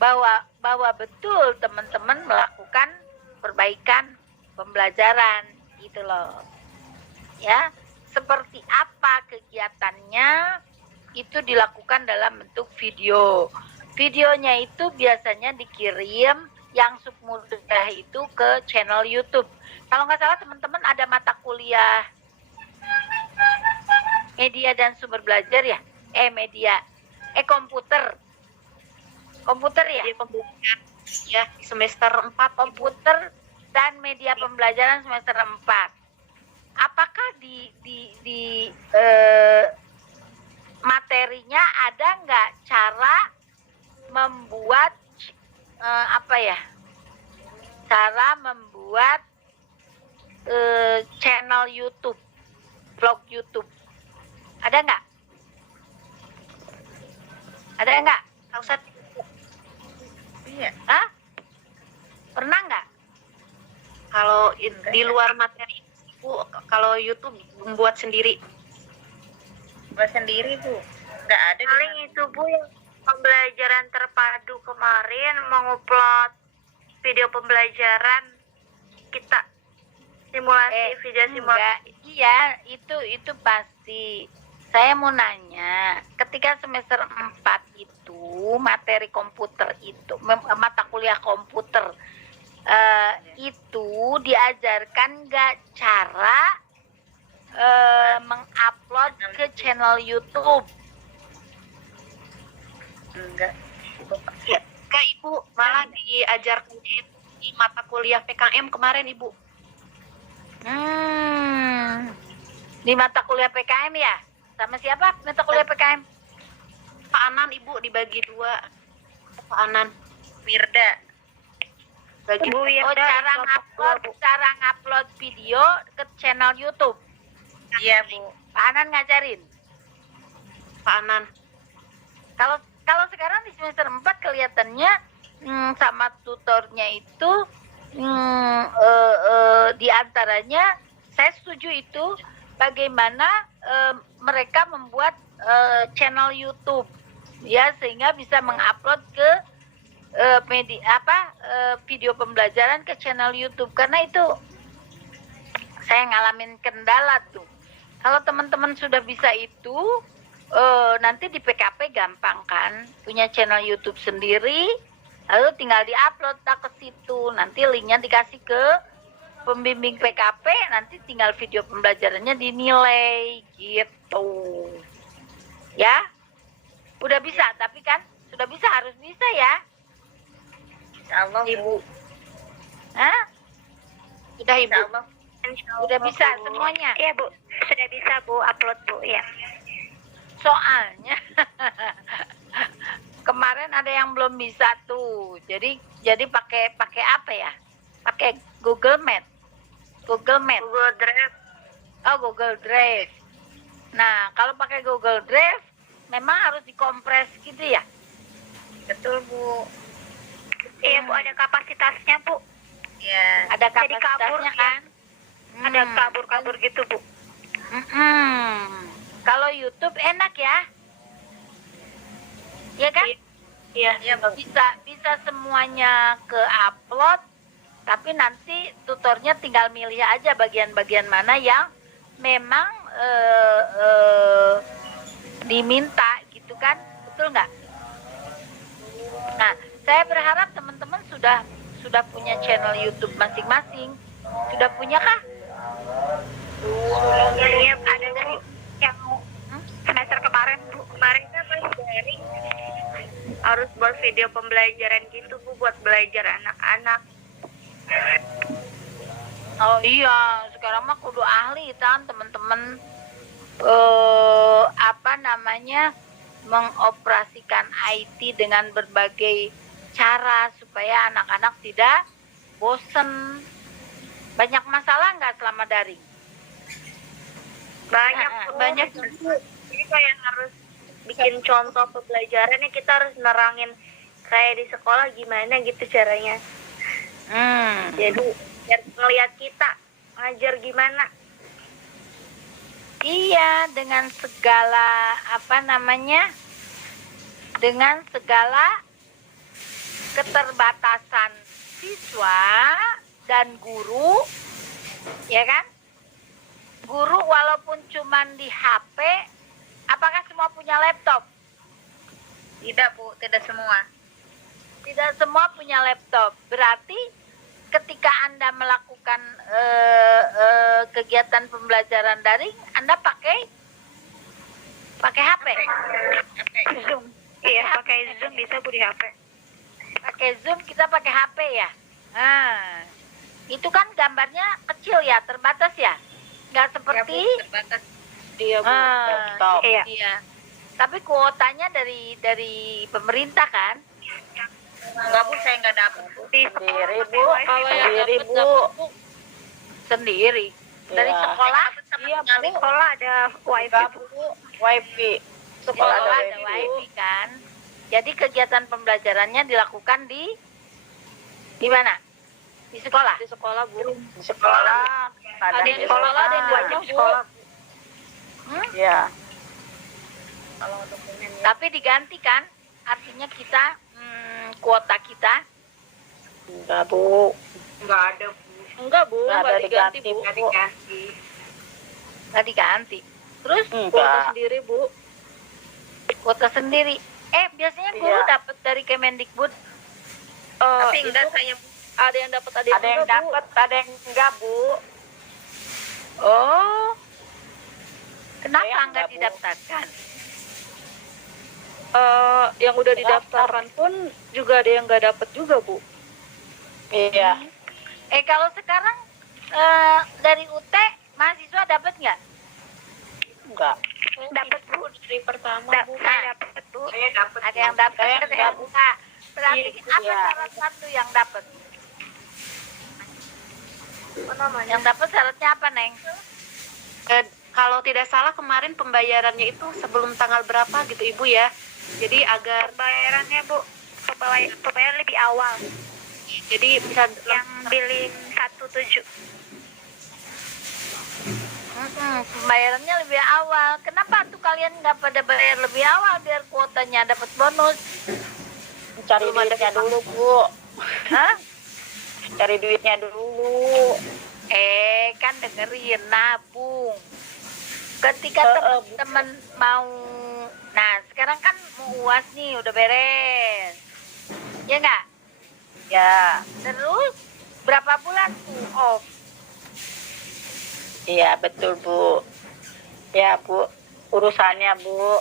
bahwa betul teman-teman melakukan perbaikan pembelajaran, gitu loh. Ya, seperti apa kegiatannya itu dilakukan dalam bentuk video. Videonya itu biasanya dikirim yang submudah itu ke channel YouTube. Kalau nggak salah teman-teman ada mata kuliah media dan sumber belajar ya, komputer. Komputer ya? Media pembelajaran ya di semester 4 Komputer dan media pembelajaran semester 4. Apakah di materinya ada nggak cara membuat cara membuat channel YouTube, vlog YouTube? Ada nggak? Ada nggak? Kak Ustadz, Iya. Hah? Pernah nggak? kalau di luar materi Bu, kalau YouTube membuat sendiri. Buat sendiri, Bu. Nggak ada di Paling itu Bu yang pembelajaran terpadu kemarin mengupload video pembelajaran kita simulasi video simulasi. Enggak, iya itu pasti. Saya mau nanya, ketika semester 4 itu materi komputer itu mata kuliah komputer itu diajarkan nggak cara mengupload ke channel YouTube? enggak. Enggak Ibu, malah diajarkan itu di mata kuliah PKM kemarin Ibu. Di mata kuliah PKM ya? Sama siapa mata kuliah PKM? Pak Anan Ibu dibagi 2. Pak Anan. Wirda. Bagi Bu Wirda, cara ngupload video ke channel YouTube. Iya, Bu. Pak Anan ngajarin. Pak Anan. Kalau sekarang di semester 4 kelihatannya sama tutornya itu di antaranya saya setuju itu bagaimana mereka membuat channel YouTube ya sehingga bisa mengupload ke video pembelajaran ke channel YouTube, karena itu saya ngalamin kendala tuh. Kalau teman-teman sudah bisa itu nanti di PKP gampang kan, punya channel YouTube sendiri, lalu tinggal diupload ke situ, nanti linknya dikasih ke pembimbing PKP, nanti tinggal video pembelajarannya dinilai gitu ya. Udah bisa, tapi kan sudah bisa, harus bisa ya. Insyaallah, Bu. Hah? Sudah Ibu? Insyaallah. Udah bisa semuanya? Iya Bu, sudah bisa Bu upload Bu ya. Soalnya kemarin ada yang belum bisa tuh, jadi pakai apa ya? Pakai Google Meet. Google Drive. Oh, Google Drive. Nah, kalau pakai Google Drive memang harus dikompres gitu ya? Betul, Bu. Iya Bu, ada kapasitasnya Bu. Iya. Ada Jadi kabur, kapasitasnya ya. kan? Ada kabur-kabur gitu Bu. Kalau YouTube enak ya? Ya kan? Iya. Iya, Bu. Bisa semuanya ke upload, tapi nanti tutornya tinggal milih aja bagian-bagian mana yang memang diminta gitu kan, betul nggak? Nah, saya berharap teman-teman sudah punya channel YouTube masing-masing. Sudah punya kah? Iya, ada dari yang semester kemarin Bu. Kemarin kan pas daring harus buat video pembelajaran gitu Bu, buat belajar anak-anak. Oh iya, sekarang mah kudu ahli kan teman-teman, mengoperasikan IT dengan berbagai cara supaya anak-anak tidak bosen. Banyak masalah nggak selama daring? Banyak Bu. Jadi kayak harus bikin contoh pembelajarannya, kita harus nerangin kayak di sekolah gimana gitu caranya. Jadi biar ngeliat kita ngajar gimana. Iya, dengan segala dengan segala keterbatasan siswa dan guru, ya kan? Guru walaupun cuman di HP, apakah semua punya laptop? Tidak, Bu. Tidak semua. Tidak semua punya laptop. Berarti ketika Anda melakukan kegiatan pembelajaran daring, Anda pakai HP? Zoom. Iya, pakai Zoom bisa Bu di HP. pakai Zoom, kita pakai HP ya. Nah, itu kan gambarnya kecil ya, terbatas ya. Nggak seperti terbatas. Iya, Bu. Laptop. Iya. iya. Tapi kuotanya dari pemerintah kan? Enggak, Bu, saya enggak dapat, Bu. Di Sendiri, sekolah Bu. Kalau yang Sendiri, dapat, Bu. Bu. Sendiri. Dari Iya. sekolah? Iya, di sekolah ada wifi. Enggak, Bu. Wifi. Sekolah ada ada wifi. wifi kan? Jadi kegiatan pembelajarannya dilakukan di mana? Di sekolah. Di sekolah, Bu. Di sekolah. Ada yang di sekolah, ada yang di Wajib rumah, Bu. sekolah. Iya. Kalau dokumen ya. Tapi diganti kan? Artinya kita kuota kita Enggak, Bu. Enggak ada, Bu. Enggak, Bu. Nggak Enggak ada diganti, diganti, Bu. Enggak diganti. nggak diganti. Terus Kuota Enggak. sendiri, Bu. kuota sendiri. Biasanya guru Iya. dapat dari Kemendikbud. Tapi Itu enggak saya ada yang dapat, ada yang Ada yang enggak, Bu. dapat, ada yang enggak, Bu. Oh, kenapa Saya nggak nggak, Bu. didaftarkan? Yang udah didaftarkan pun juga ada yang nggak dapat juga, Bu. Iya. Kalau sekarang dari UT mahasiswa dapat nggak? Enggak. Dapat, Bu. Dari pertama, Bu. Saya dapat, Bu. Saya dapat. Ada yang dapat, Saya ada yang nggak. enggak. Berarti Iya, apa iya. syarat satu yang dapat? Apa namanya? Yang dapat syaratnya apa, Neng? Kalau tidak salah kemarin pembayarannya itu sebelum tanggal berapa gitu Ibu ya. Jadi agar Pembayarannya, Bu. Pembayaran lebih awal. jadi bisa Yang billing 17. Pembayarannya lebih awal. Kenapa tuh kalian nggak pada bayar lebih awal biar kuotanya dapat bonus? Cari duitnya dulu, Bu. Hah? Cari duitnya dulu. Kan dengerin, nabung. Ketika teman-teman mau, nah sekarang kan mau UAS nih, udah beres, ya nggak? Ya. Terus berapa bulan tuh off? Iya, betul, Bu. Ya, Bu. Urusannya, Bu.